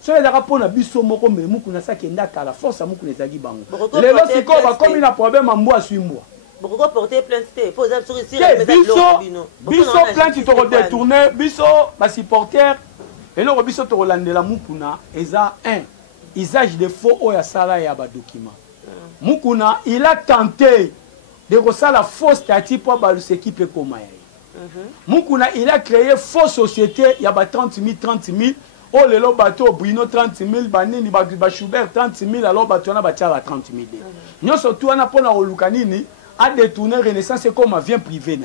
So les rapports na biso moko me Mukuna ça kenda kala force Mukuna zagi Bango. Les lots c'est quoi comme il a problème en bois sur moi. Pourquoi porter plainte pour ça sur ici biso plainte tu te détourner biso ba supporter et le biso to Hollande la Mukuna eza un usage de faux au ya sala ya ba document. Mukuna il a tenté de ressortir la fausse statut pour ba l'équipe comme Mukuna il a créé fausse société il y a 30 000 oh le bateau Bruno 30 000 banini ba Schubert 30 000 alors bateau na ba 30 000 nous surtout on a pour la Lukanini a détourné Renaissance comme un bien privé.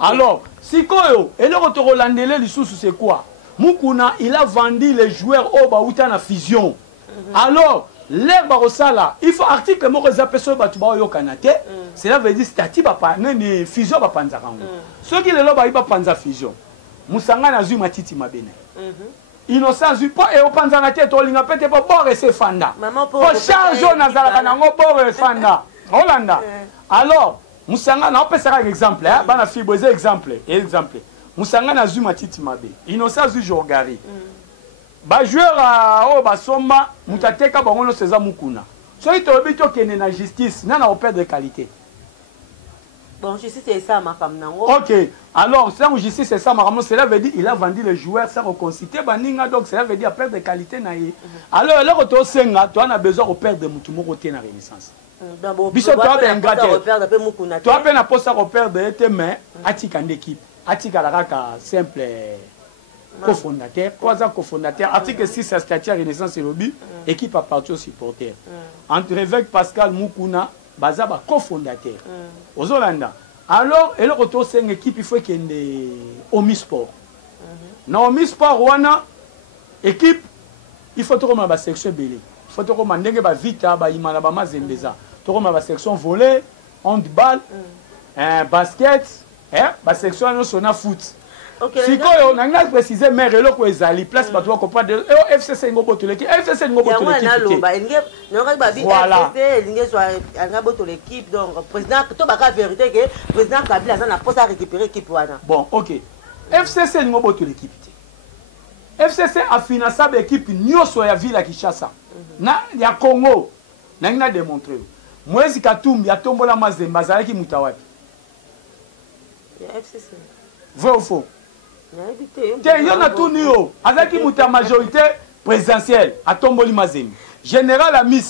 Alors, si quoi et le retour hollandais les sous c'est quoi? Mukuna il a vendu les joueurs au Baouta na fusion. Alors, l'air barosala, il faut article mo réservé sur Batuba yo Kanate, cela veut dire statut ba pa ni fusion ba panza kango. Ceux qui le loba ba panza fusion. Musanga na zui matiti mabene. Innocent zui pas et au panza na tête olinga pete pas bore se fanda. Pour changer na zala kanango bore fanda. Hollanda. Alors, Moussanga, on peut faire un exemple, hein, bana fibre, exemple. Moussanga na zuma titi mabe. Innocent zu jogari. Ba joueur a ba soma, mutateka bangono seza mukuna. So ito bito kene na justice, na opère de qualité. Bon, justice c'est ça ma femme nango. OK. Alors, ça justice c'est ça ma femme, cela veut dire il a vendu les joueurs sans reconstituer baninga donc cela veut dire perte de qualité na ye. Alors, le retour senga, toi on a besoin de perdre de mutumo côté na Renaissance. Biso toi ben ingrat. Toi ben na poste repère de tes mains, atika d'équipe, atika la raka simple cofondateur, trois ans cofondateur, article 6 statut Renaissance et lobby, équipe à partir supporter. Entre évêque Pascal Mukuna, baza ba cofondateur. Aux Hollanda. Alors, et le retour c'est une équipe il faut qu'il y ait Omisport. Na Omisport wana équipe il faut trouver ma section belé. Il faut trouver ndenge ba vita ba imala ba mazembeza. Trouver ma section volley, handball, basket, ba section no sona foot. Si quoi on a précisé mais relo ko ezali place ba toi comprendre FCC ngobo to l'équipe FCC ngobo to l'équipe voilà l'équipe donc président to ba ka vérité que président Kabila ça na poste à récupérer équipe wana bon OK FCC ngobo to l'équipe FCC a financé l'équipe nyoso ya ville à Kinshasa na ya Congo na ngina démontrer Moïse Katumbi ya tombola Mazemba zalaki mutawapi ya FCC vrai ou faux il y en a tout niveau. Avec une majorité présidentielle, à Tomboli Mazembe. Général Amis,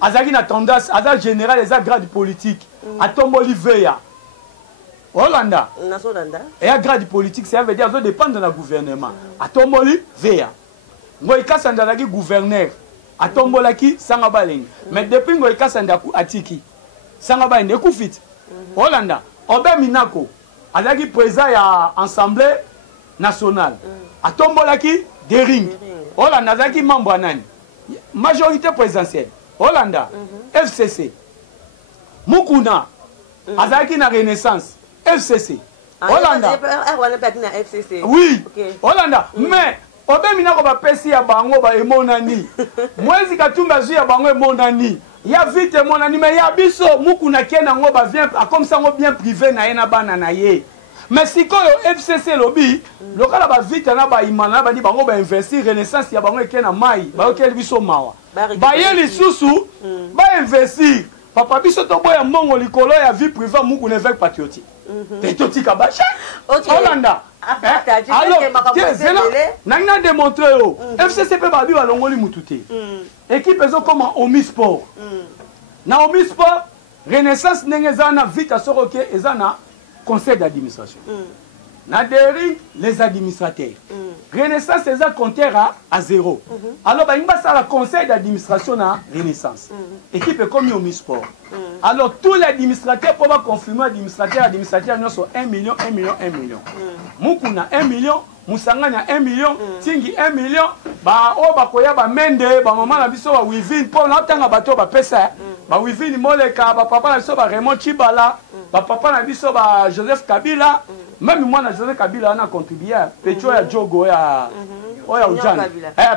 avec une tendance, avec général les grades politiques, à Tomboli Veya. Hollanda. Et à grade politique, ça veut dire que ça dépend de la gouvernement. À Tomboli Veya. Ngoïka Sandalaki gouverneur. À Tombolaki Sangabaleng. Mais depuis Ngoïka Sandaku Atiki. Sangabaleng, Koufit. Hollanda. Obé Minako. Avec président à l'Assemblée nationale. À Tombolaki, Dering. Hollanda, Zaki Mambouanani. Majorité présidentielle. Hollanda, FCC. Mukuna, Azaki na Renaissance. FCC. Hollanda. Oui. Hollanda. Mais, Obemina ko ba pesi ya bango ba emonani. Mwezi Katumba zu ya bango emonani. Ya vite emonani mais ya biso Mukuna kena ngo ba vient comme ça ngo bien privé na yena bana na ye. Mais si ko FCC lobby, lokala ba vite na ba imana ba di bango ba investir Renaissance ya bango kena mai, ba okeli biso mawa. Ba ye lisusu ba investir. Papa biso to boya mongo likolo ya vie privée Mukuna évêque patriotique. Patriotique abacha. Hollanda. Alors, n'a démontré FCC peut pas dire longoli mutute. Équipe ezo comme Omisport. Na Omisport Renaissance n'engezana vite à soroke ezana conseil d'administration. Na dérive les administrateurs. Renaissance c'est un compteur à 0. Alors bah il va ça le conseil d'administration à Renaissance. Équipe comme au sport. Alors tous les administrateurs pour confirmer administrateur nous sont 1 million 1 million 1 million. Mukuna 1 million, Musangana 1 million, Tingi 1 million, ba o ba koya ba mende, ba maman na biso ba wivin pour l'entendre bateau ba pesa. Ba wivin moleka, ba papa na biso ba Raymond Chibala, ba papa na biso ba Joseph Kabila. Même moi, Joseph Kabila a contribué. Petro ya Jogo ya oya ujana.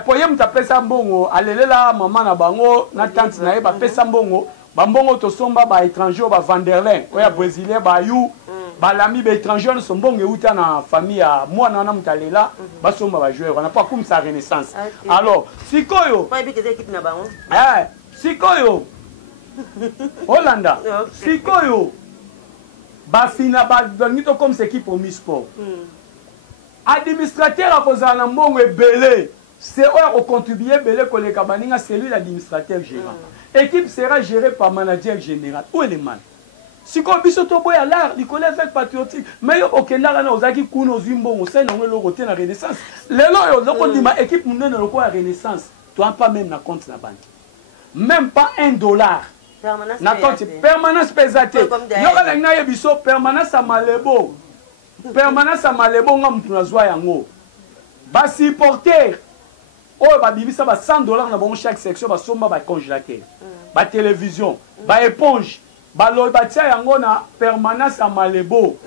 Pour yem ta pesa mbongo, alele la maman na bango, na tante na ba pesa mbongo, ba mbongo to somba ba étranger ba Vanderlin, oya brésilien ba yu, ba l'ami ba étranger so mbongo euta na famille ya moi na mutalela, ba somba ba joueur. On n'a pas comme ça Renaissance. Alors, sikoyo. Pas équipe équipe na bango. Sikoyo. Hollanda. Sikoyo. Bafina badonito comme c'est qui pour mi-sport. Administrateur a posé un bon belé. C'est eux qui contribuent belé pour les cabaninga, c'est lui l'administrateur gérant. L'équipe sera gérée par manager général. Où est le mal? Si comme bisoto boy à l'art, il connaît fait patriotique. Mais yo okenda na ozaki kuno zimbo on sait non le côté na Renaissance. Les lois on dit ma équipe nous donne le quoi à Renaissance. Toi pas même na compte na banque. Même pas $1. Na compte permanence pesate. Yo kala na yebiso permanence à Malebo. Permanence à Malebo ngam tunazwa yango. Ba supporter oh ba bibisa ba $100 na bon chaque section ba somba ba congélateur. Ba télévision, ba éponge, ba lo ba tia yango na permanence à Malebo.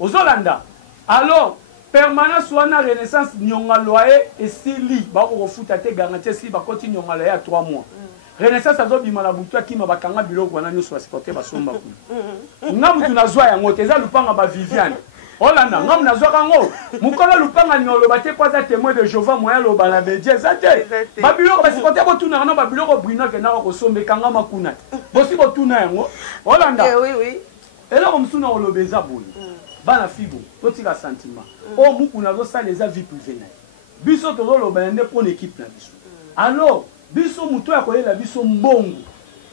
Ozolanda. Alors permanence wana Renaissance nyonga loyer et sili ba ko futa te garantie si ba continue nyonga loyer à 3 mois. Renaissance azo bima na butu akima bakanga biloko wana nyoso basikote basomba kuna. Ngamu tunazwa yango teza lupanga ba Viviane. Hollanda ngamu nazwa kango. Mukolo lupanga nyolo bate kwaza témoin de Jéhovah moya lo bala bedie zate. Ba biloko basikote bo tuna na ba biloko brina ke na ko sombe kanga makuna. Bosi bo tuna yango. Hollanda. Oui oui. Et là on suna olobeza boyi. Bana fibo, totika sentiment. O mukuna zo sa les vie privée na. Biso tozo lo bande pour l'équipe na biso. Alors biso muto ya kolela biso mbongo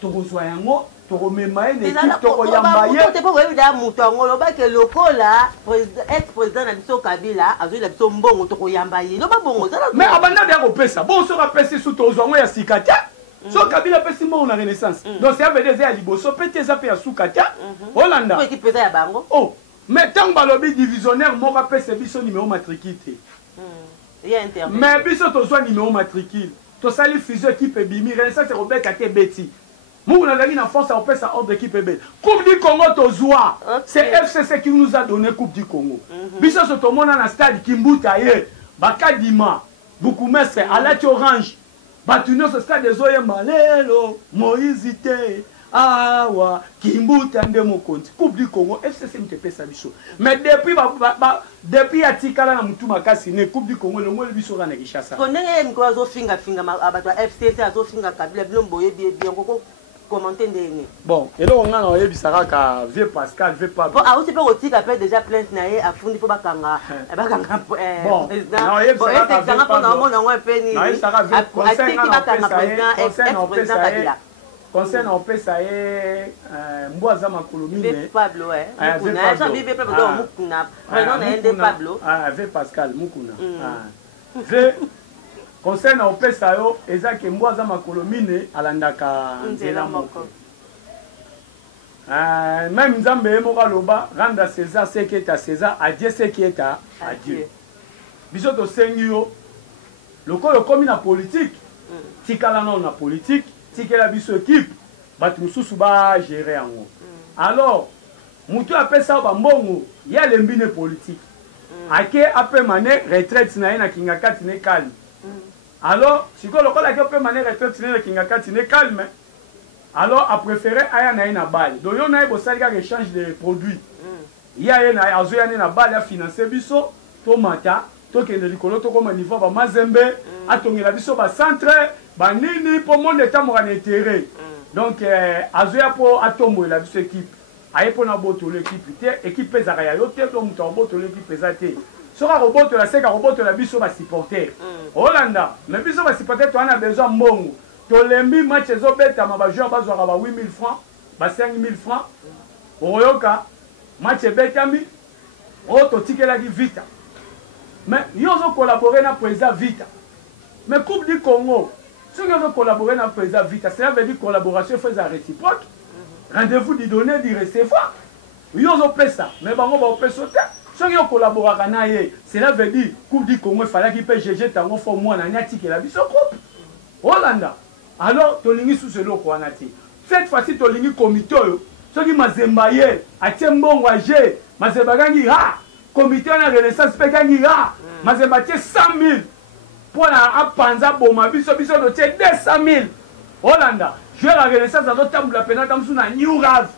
tokozwa yango tokomema ye l'équipe tokoyamba ye te po koyeba muto yango loba ke lokola ex-président na biso Kabila azoyela biso mbongo tokoyamba ye loba bongo mais abanda bya kopesa bon soka pesi su tozwa yango ya sika te so Kabila pesi mbongo na Renaissance donc c'est avede ya liboso pete eza pe ya suka te Hollanda po équipe pesa ya bango oh mais tant balobi divisionnaire moko apesa biso numéro matricule te mais biso tozwa numéro matricule tosali fusion équipe bimi Renaissance c'est Robert Kate Betty Mou na gagné en force à opérer sa ordre équipe B. Coupe du Congo tozoa. C'est FCC qui nous a donné Coupe du Congo. Biso so to mona na stade Kimbuta ye. Bakadima, Bukumestre, Alati Orange. Batuno ce stade des Oyemba lelo, Moïse Té. Awa, Kimbuta ndemo konti. Coupe du Congo, FCC mtepe sa biso. Mais depuis atikala na mutu makasi ne Coupe du Congo le mo le biso na Kinshasa. Konenge mko azo finga abatwa FCC azo finga Kabila bilombo ye bien koko commenter ndenge. Bon, et là on a oyebisaka ka vieux Pascal, vieux Pablo. Bon, a aussi pas aussi appelle déjà plainte na ye afundi po bakanga. Bon, na oyebisaka ka pendant mon en pe ni. Na oyebisaka vieux président Kabila. Concerne en PSAE, Mboaza Makolomine. Pablo, Mukuna. Jean-Bibé Pablo, Mukuna. Président de Pablo. V. Pascal, Mukuna. V. Concerne en PSAE, Ezak Mboaza Makolomine, Alandaka Nzela Moko. Même Nzambe Moka Loba, rendre César ce qui est à César, à Dieu ce qui est à Dieu. Bisoto Sengio, le corps comme la politique, Tikalano na politique. Si que la biso équipe, batumususu ba gérer yango. Alors, mutu appelle ça ba mbongo, il y a l'embine politique. Ake après mané retraite na kingakati ne calme. Alors, si ko lokola ake après mané retraite na kingakati ne calme. Alors, a préféré aya na balle. Donc yo na bo salika échange de produits. Il y a na azoya na balle a financer biso tomata, to kende likolo to comme niveau ba mazembe, atongela biso ba centre. Banini pour mon état mon intérêt. Donc azoya pour atombo la biso équipe. Aye pour na boto l'équipe té équipe pesa ya yo té donc to boto l'équipe pesa té. Sera robot la seka robot la biso ba supporter. Hollanda, mais biso ba supporter to ana besoin mbongo. To lembi match zo beta ma ba joueur ba zo ba 8000 francs, ba 5000 francs. Oyoka match betami Auto tikelaki vita. Mais ils ont collaboré avec le président Vita. Mais Coupe du Congo, ceux qui ont collaboré avec le président Vita, cela veut dire collaboration faisait réciproque. Rendez-vous du donner, du recevoir. Ils ont fait ça. Mais ils ont fait sauter. Ceux qui ont collaboré avec eux, cela veut dire Coupe du Congo, il fallait qu'ils puissent GG tango fo moi na nyati ke la biso coupe. Hollanda. Alors, tolingi sous ce lot quoi nati. Cette fois-ci tolingi comité ceux qui mazembaye, atiembongo age, mazembagangi ha. Comité de renaissance Pégangira, mais c'est 100 000 pour la panza boma biso biso de 200 000. Hollanda, je la renaissance à d'autres la pénale dans na New Rave,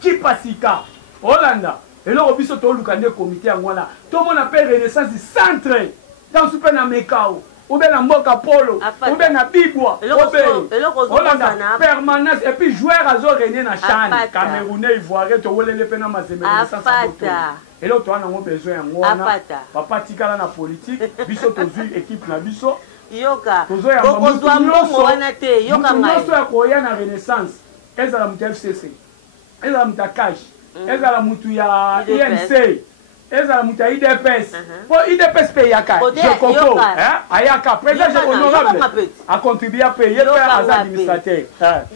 qui passika. Hollanda, et là au biso to lukande comité en voilà. Tout le monde appelle renaissance centre dans super na Mekao. Ou bien na Mboka Polo, ou bien na Bibwa, Hollanda, permanence, et puis joueur à zo René na Chan, Camerounais, Ivoirien, to wole le pena mazembe renaissance à Boto. Et là, tu as besoin de moi. Papa tika na politique, biso tozu équipe na biso. Yoka. Tozo ya mbongo wana te, yoka ngai. Biso ya koya na renaissance. Ezala mutu FCC. Ezala mutu cash. Ezala mutu ya INC. Ezala mutu ya IDPS. Po IDPS pe yaka. Je koko, ayaka président honorable. A contribuer à payer à l'administrateur.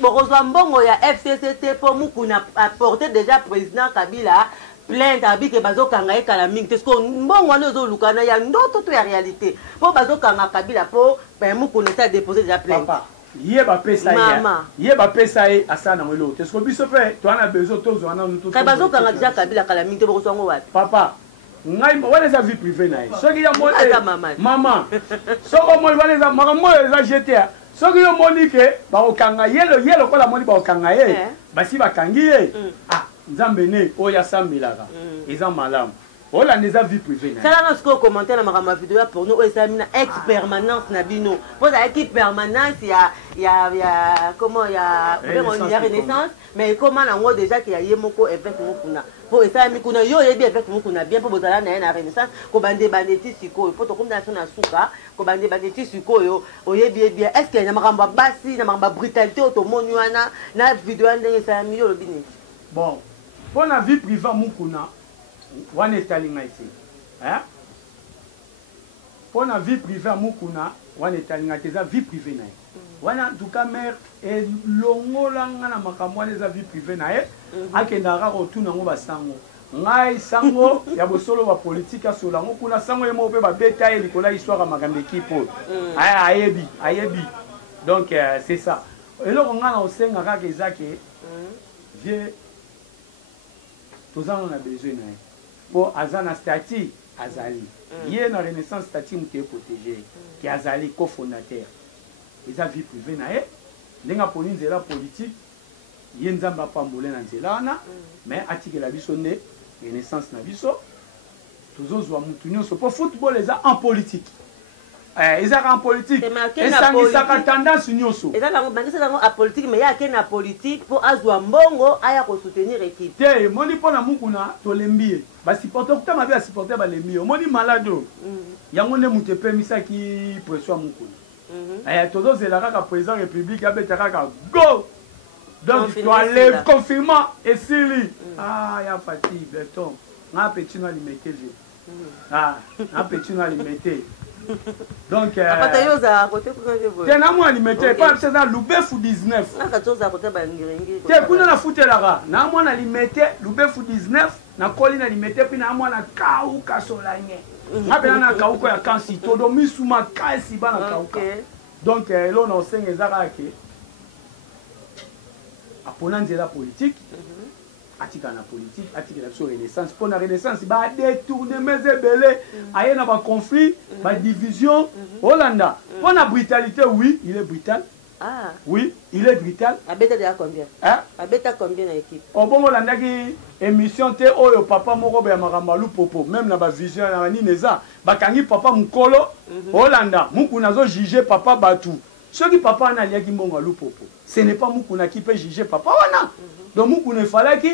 Bokozwa mbongo ya FCCT po mukuna apporter déjà président Kabila. Plainte avec que bazo kanga ekala mingi parce que mbongo wana zo lukana ya ndoto to ya réalité po bazo kanga Kabila po ben mu connaître déposer déjà plainte papa yeba pesa yeba pesa e asana ngelo parce que biso pe to ana besoin to zo ana to bazo kanga déjà Kabila kala mingi te boko songo wapi papa ngai wala za vie privée na so ki ya mama so ko mo wala za makambo za GTA so ki yo monike ba okanga yelo ko la moni ba okanga ye basi bakangi ye Nzambe ne oya sambilaka eza malamu ola neza vie privée na sala na siko commenter na makama vidéo pour nous esa mina ex permanence na bino pour ça équipe permanence ya comment ya renaissance mais comment na ngo déjà qu'il y a yemoko évêque mukuna pour esa mi kuna yo yebi évêque mukuna bien pour bozala na renaissance ko bande bandeti siko pour to comme na suka ko bande bandeti siko yo oyebi bien est-ce que na makamba basi na makamba brutalité otomoni wana na vidéo ndenge esa mi yo lobini bon pour la vie privée mukuna wana etalinga ici hein pour la vie privée mukuna wana etalinga teza vie privée na wana en tout cas mère et longola ngana makambo eza vie privée na akenda ka rotuna ngo basango ngai sango ya bosolo ba politique asola ngo kuna sango yemo pe ba beta e likola histoire ya makambo équipe ayebi donc c'est ça et là on a osenga ka kezake vieux tous on a besoin pour azana statut azali hier na renaissance statut muté protégé qui azali cofondateur ils a vie privée na lenga poni nzela politique yenzamba pambole na nzela na mais atikela biso ne renaissance na biso tozozwa mutu nyonso pour football eza en politique ils sont en politique. Et ça a tendance nyonso. Et ça en politique mais il y a qu'un politique pour azwa mbongo aya ko soutenir équipe. Té moni pona mukuna to lembie. Ba supporter kuta mabe ba supporter ba lembie. Moni malado. Yango ne muté permisa ki pression mukuna. Aya tozo zela ka président république abeta ka go. Donc tu enlèves confirmant et Sili. Ah ya fatigue béton. Na petit na limité. Ah, na petit na limité. Donc moi limité pas c'est dans Lubefu 19 te kuna na futelaka na moi na limité Lubefu 19 na koli na limité puis na moi na kauka solanye ngapela na kauka ya kansi todo misuma kasi bana kauka donc là on sent ezaka ke apona nzela politique atika na politique atika la renaissance pour la renaissance ba détourner mes belé aye na ba conflit ba division Hollanda pour la brutalité oui il est brutal oui il est brutal abeta de combien abeta combien na équipe au bon Hollanda qui émission te oyo papa moko ba makambalu popo même na ba vision na ni neza ba kangi papa mukolo Hollanda mukuna zo juger papa batu ceux qui papa na liaki mbongo lupopo ce n'est pas mukuna qui peut juger papa wana donc mukuna il fallait que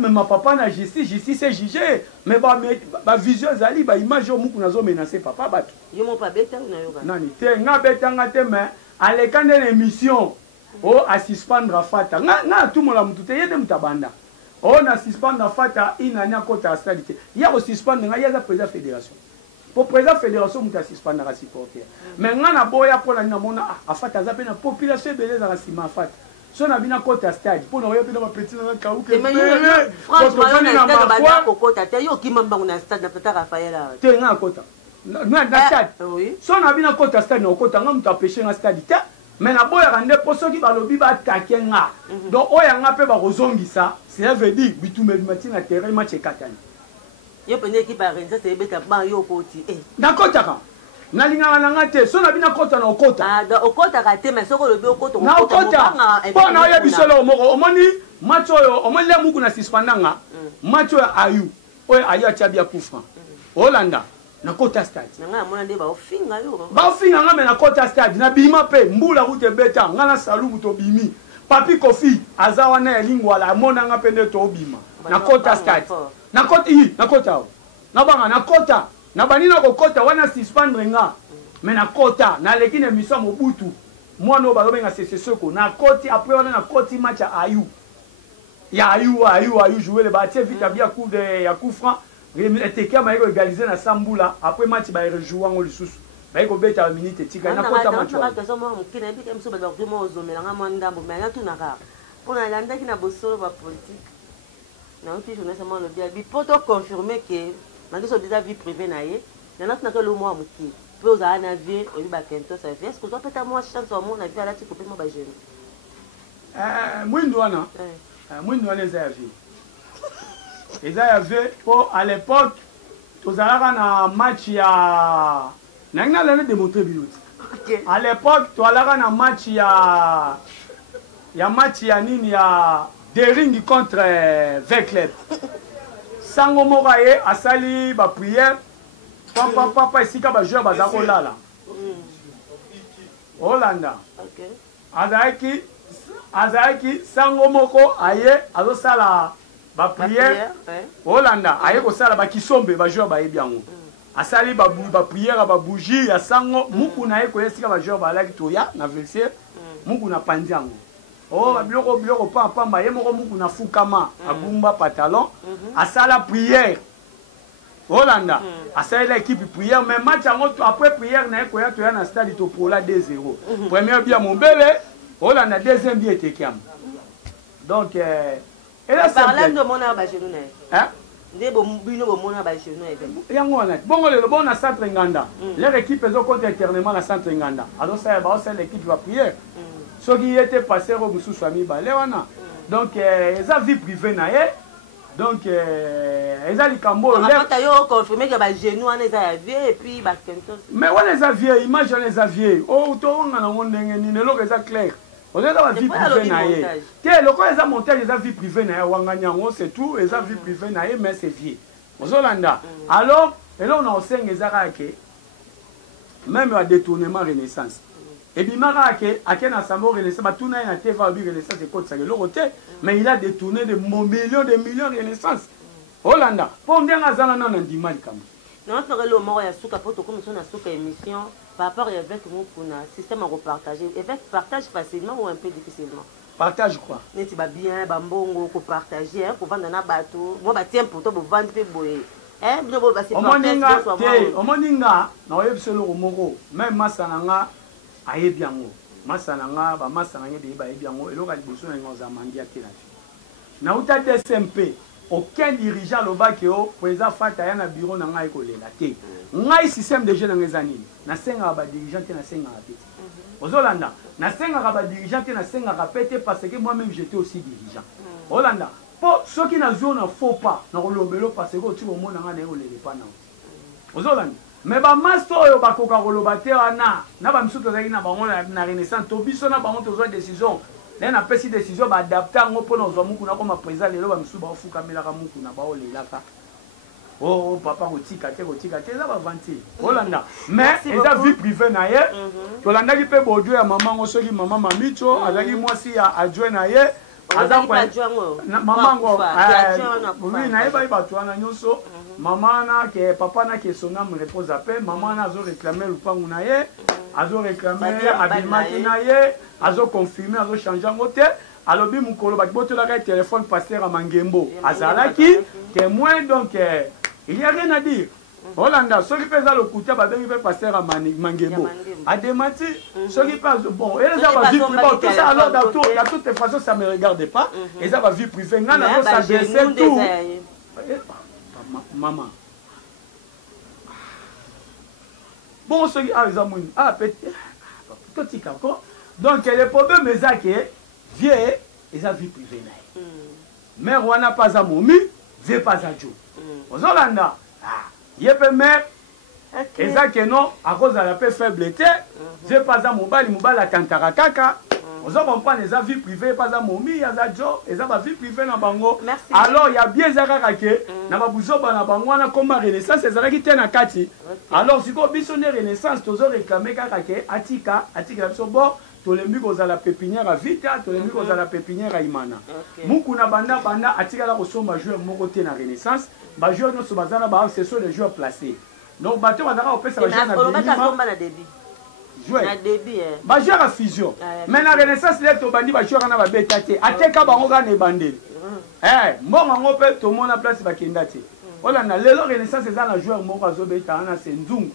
même ma papa na justice c'est juger mais ba vision zali ba image mukuna zo menacer papa batu yo mo pa beta na yoga nani te nga beta nga te mais à l'écran de l'émission à suspendre fata nga tout mon la mutu te yede mutabanda on a suspendre na fata inani akota ya stade te ya ko suspendre nga ya za président fédération pour président fédération muta suspendre na supporter mais nga na boya pour na mona afata za pe na population beleza na sima afata so na bina kota ya stade pour na yo pe na petit na kauke franchement na stade ba ko kota te yo kimamba na stade na Tata Raphaël te nga kota na stade so na bina kota ya stade na kota nga muta pêcher na stade te mais na boya rande pour ceux qui va lobby ba attaquer nga donc oya nga pe ba kozongisa ça veut dire bitume matin na terrain match katani yo pene équipe à Rennes c'est beta ba yo koti na kota ka na linga na ngate so na bina kota na okota da okota ka te mais soko lobby okota na okota bon na ya bisolo moko omoni match oyo omoni le muku na suspendanga match oyo ayu oyo ayu atia kufra Holanda na kota stade nga mona nde ba ofinga yo ba ofinga nga me na kota stade na bima pe mbula route beta nga na salubu to bimi papi kofi azawa na elingwa la mona nga pende to bima na kota stade na kota na kota na banga na kota na banina ko kota wana suspendre nga me na kota na lekine miso mobutu mwana o balobenga sesesoko na koti après wana na koti match ayu ya ayu jouer le batie vite bien coup de ya coup franc eteke maiko égaliser na sambula après match ba rejouer ngo lisusu baiko beta minute tika na kota match na kazo mo mukina epi kemso ba document ozomela nga mwandambo mais na tuna ka pona landaki na bosolo ba politique na opi journée seulement le bien bi poto confirmer que mangiso déjà vie privée na ye na tuna ka le mois muki pe oza na vie obi ba kento sa vie est-ce que toi peta moi chance au monde na vie ala ti kopema ba jeune mwindu wana eza ya vie eza ya vie po à l'époque tozalaka na match ya nangi nalene démontré biloti à l'époque toalaka na match ya nini ya Dering contre Vecleb sango moko ye asali ba prière papa esika ba joueur baza kolala Holanda azalaki sango moko aye azosala ba prière Holanda aye kosala ba kisombe ba joueur bayebi yango asali ba prière ba bougie ya sango muku na ye koyesika ba joueur balaki toya na verser muku na pandi yango biloko pamba ye moko muku na fukama abumba pantalon asala prière Holanda asali l'équipe prière mais match yango après prière na ye koya toya na stade topola 2-0 première bien Mombele Holanda deuxième bien etekiam donc parlant de mona ba genou na nde bino bomona ba genou yango wana bongo lelo bona centre nganda leur équipe ezo contre éternellement na centre nganda alors ça ba c'est l'équipe va prière ce qui était passé au mususu ami ba le wana donc eza vie privée na ye donc eza likambo leur ta yo confirmer que ba genou wana eza ya vie et puis ba kento mais wana eza vie image wana eza vie o to ngana ngondenge ni lelo eza clair on est dans la vie privée na ye te loko eza montage eza vie privée na ye wanganya ngo c'est tout eza vie privée na ye mais c'est vie ozolanda alors elo na osenga eza kake même wa détournement renaissance et bimara ake na sambo renaissance batuna na teva bi renaissance et ça le côté mais il a détourné de millions de renaissance Holanda pour ndenga zana na ndimali kama non c'est le mort ya suka poto comme son suka émission par rapport avec mon système à repartager avec partage facilement ou un peu difficilement partage quoi neti ba bien ba mbongo ko partager ko vendre na bato moi ba tiens pour toi pour vendre pe boye bino bo ba c'est partage omoninga na oyebiselo moko même masananga ayebi yango masananga ba masananga de ba yebi yango eloka liboso na ngoza mandia te na uta DSMP aucun dirigeant lobaki o président fata ya na bureau na ngai kolela te ngai système de jeu na ngezani na senga ba dirigeant te na senga rapete ozolanda na senga ba dirigeant te na senga rapete parce que moi même j'étais aussi dirigeant Holanda po soki na zone na faux pas na kolobelo parce que tu au monde na ngolele pa na ozolanda mais ba master oyo bakoka koloba te wana na ba misuto zaki na bango na renaissance to biso na bango to zo décision na pesi décision ba adapter ngo pona zo muku na koma président lelo ba misuba ofuka melaka muku na ba olelaka oh papa kotika te za ba vanti Holanda mais eza vie privée na ye to landa ki pe bojo ya maman ngo soki maman mamicho azaki mwasi ya adjoint na ye aza kwa maman ngo oui na ye ba bato wana nyonso maman na ke papa na ke sona me repose à paix maman na zo réclamer lupangu na ye azo réclamer abimaki na ye azo confirmer azo changer ngo te alobi mukolo bakibotolaka téléphone pasteur Mangembo azalaki témoin donc il y a rien à dire. Olanda soki pesa le kuta babengi pe pasteur Mangembo a démenti soki pas bon et ça va vie privée tout ça alors de toute façon ça me regarde pas et ça va vie privée ngana ça s'adresser tout maman bon soki ah ils ont petit encore donc le problème est ça que vieux et ça vie privée mère wana pas à momi vieux pas à jo ozolanda yepe mère et ça que non à cause de la paix faible vieux pas à mobile à tantara kaka ozo comprendre les vie privée pas à momi ya za jo et ça va vie privée na bango alors il y a bien ça kaka que na ba buzoba na bango na comme renaissance ezala ki tena kati alors siko biso ne renaissance tozo réclamer kaka que atika biso bo tolembi kozala pépinière à vita tolembi kozala pépinière à imana mukuna banda atika la kosoma joueur moko te na renaissance ba joueur no so bazana ba ce sont les joueurs placés donc bato bazaka opesa ba joueur na débit joueur na débit ba joueur à fusion mais na renaissance les to bandi ba joueur na ba betate ateka bango ga ne bandeli mbongo ngo pe to mona place ba kenda te ola na lelo renaissance eza na joueur moko azobeta na senzungu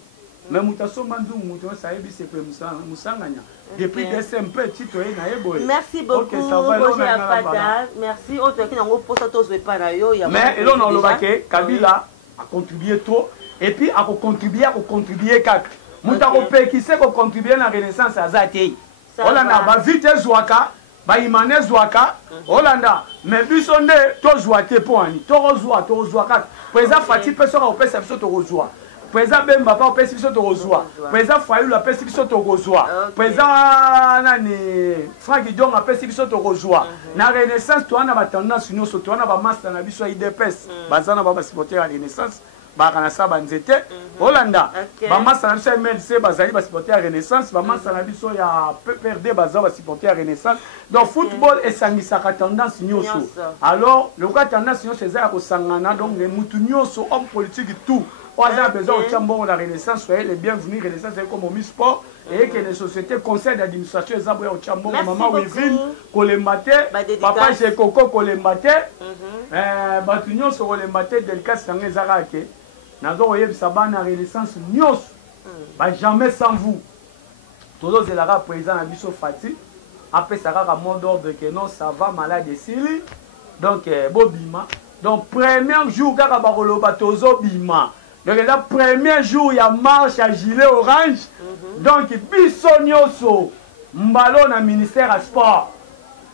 mais mutasoma nzungu muto sayebi c'est pe musanganya depuis DSMP titre na yeboye. Merci beaucoup Roger Afata. Merci autre qui n'ont pas tous les parayo ya mais et là on le baké Kabila a contribué trop et puis a contribuer kaka muta ko pe qui sait ko contribuer na renaissance azate olanda ba vite zwaka ba imane zwaka olanda mais bisonde to zwate poani to zwaka président Fati personne au pesa biso to rozwa président Bemba pas au pesa biso to rozwa président Fayulu a pesa biso to rozwa président nani Frank Dion a pesa biso to rozwa na renaissance to ana ba tendance nyonso to ana ba master na biso IDPS bazana ba supporter à renaissance bakana sa banzete Hollanda ba master na biso MLC bazali ba supporter à renaissance ba master na biso ya PPRD bazali ba supporter à renaissance donc football esangisaka tendance nyonso alors le cas tendance nyonso ezala ko sangana donc les mutu nyonso homme politique tout on a besoin de chambon la renaissance soyez les bienvenus renaissance comme au sport et que les sociétés conseil d'administration ezabo ya chambon maman Wivine kolembate papa chez Coco kolembate batu nyonso kolembate délicat sanga ezala ke nazo yebisa bana renaissance nyonso ba jamais sans vous tozo zelaka président na biso Fati après ça kaka mot d'ordre que non ça va malade sili donc bobima donc premier jour kaka ba koloba tozo bima donc le premier jour il y a marche à gilet orange donc biso nyonso mbalo na ministère à sport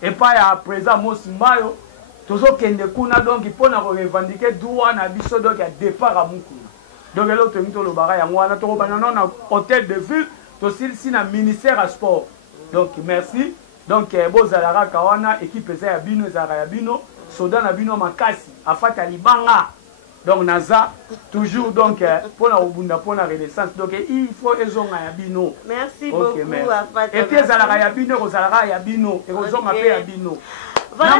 et pas ya président Mosimbayo tozo kende kuna donc pona ko revendiquer droit na biso donc ya départ à mukuna donc l'autre mito lo bara ya ngwana to bana na hôtel de ville to si na ministère à sport donc merci donc bozalara kawana équipe eza ya bino ezara ya bino soda na bino makasi afata libanga donc naza toujours donc pour la obunda pour la renaissance donc il faut ezonga ya bino merci beaucoup afata et puis ezara ya bino kozara ya bino et kozonga pe ya bino. Voilà,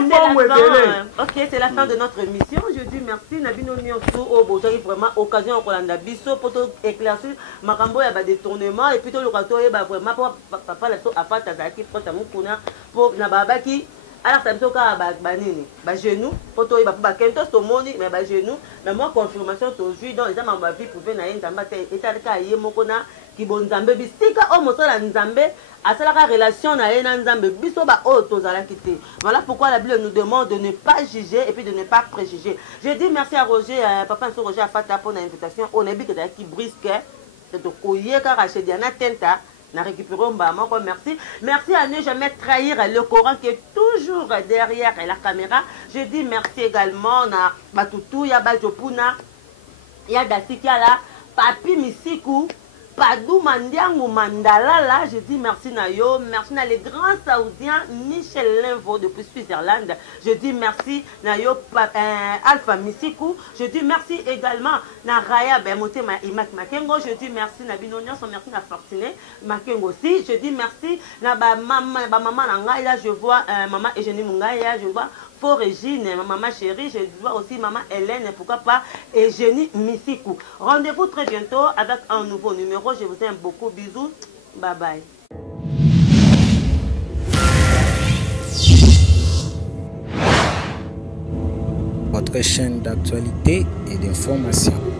ok, c'est la fin de notre émission. Je dis merci Nabino Nyonso au Bozori, vraiment occasion pour l'anda biso pour éclaircir makambo ya ba détournement et puis tout le rato ba vraiment papa la so afata zaki pour tamukuna pour na babaki alors ça me toka ba nini ba genou pour to ba kento to moni mais ba genou mais moi confirmation to jui dans les ama ma vie pouvait na yenda te etalika yemoko na ki bonzambe bisika o mosala nzambe asalaka relation na yena nzambe biso ba o tozala kité. Voilà pourquoi la Bible nous demande de ne pas juger et puis de ne pas préjuger. Je dis merci à Roger papa so Roger Afata pour l'invitation on est bien qui brisque c'est de koyeka raché Diana Tenta na récupérer mbama quoi merci à ne jamais trahir le Coran qui est toujours derrière la caméra. Je dis merci également na batutu ya bajopuna ya dasikia la papi misiku Padou Mandiango Mandala là, je dis merci Nayo, merci na les grands saoudiens Michel Linvo depuis Switzerland. Je dis merci Nayo Alpha Misiku. Je dis merci également na Raya Bemote Imak Makengo. Je dis merci na Binonion, merci na Fortuné Makengo aussi. Je dis merci na maman Nangaya, je vois maman Eugénie Mungaya, je vois Régine, maman chérie, je vois aussi maman Hélène, pourquoi pas Eugénie Misiku. Rendez-vous très bientôt avec un nouveau numéro. Je vous aime beaucoup. Bisous. Bye bye. votre chaîne d'actualité et d'information.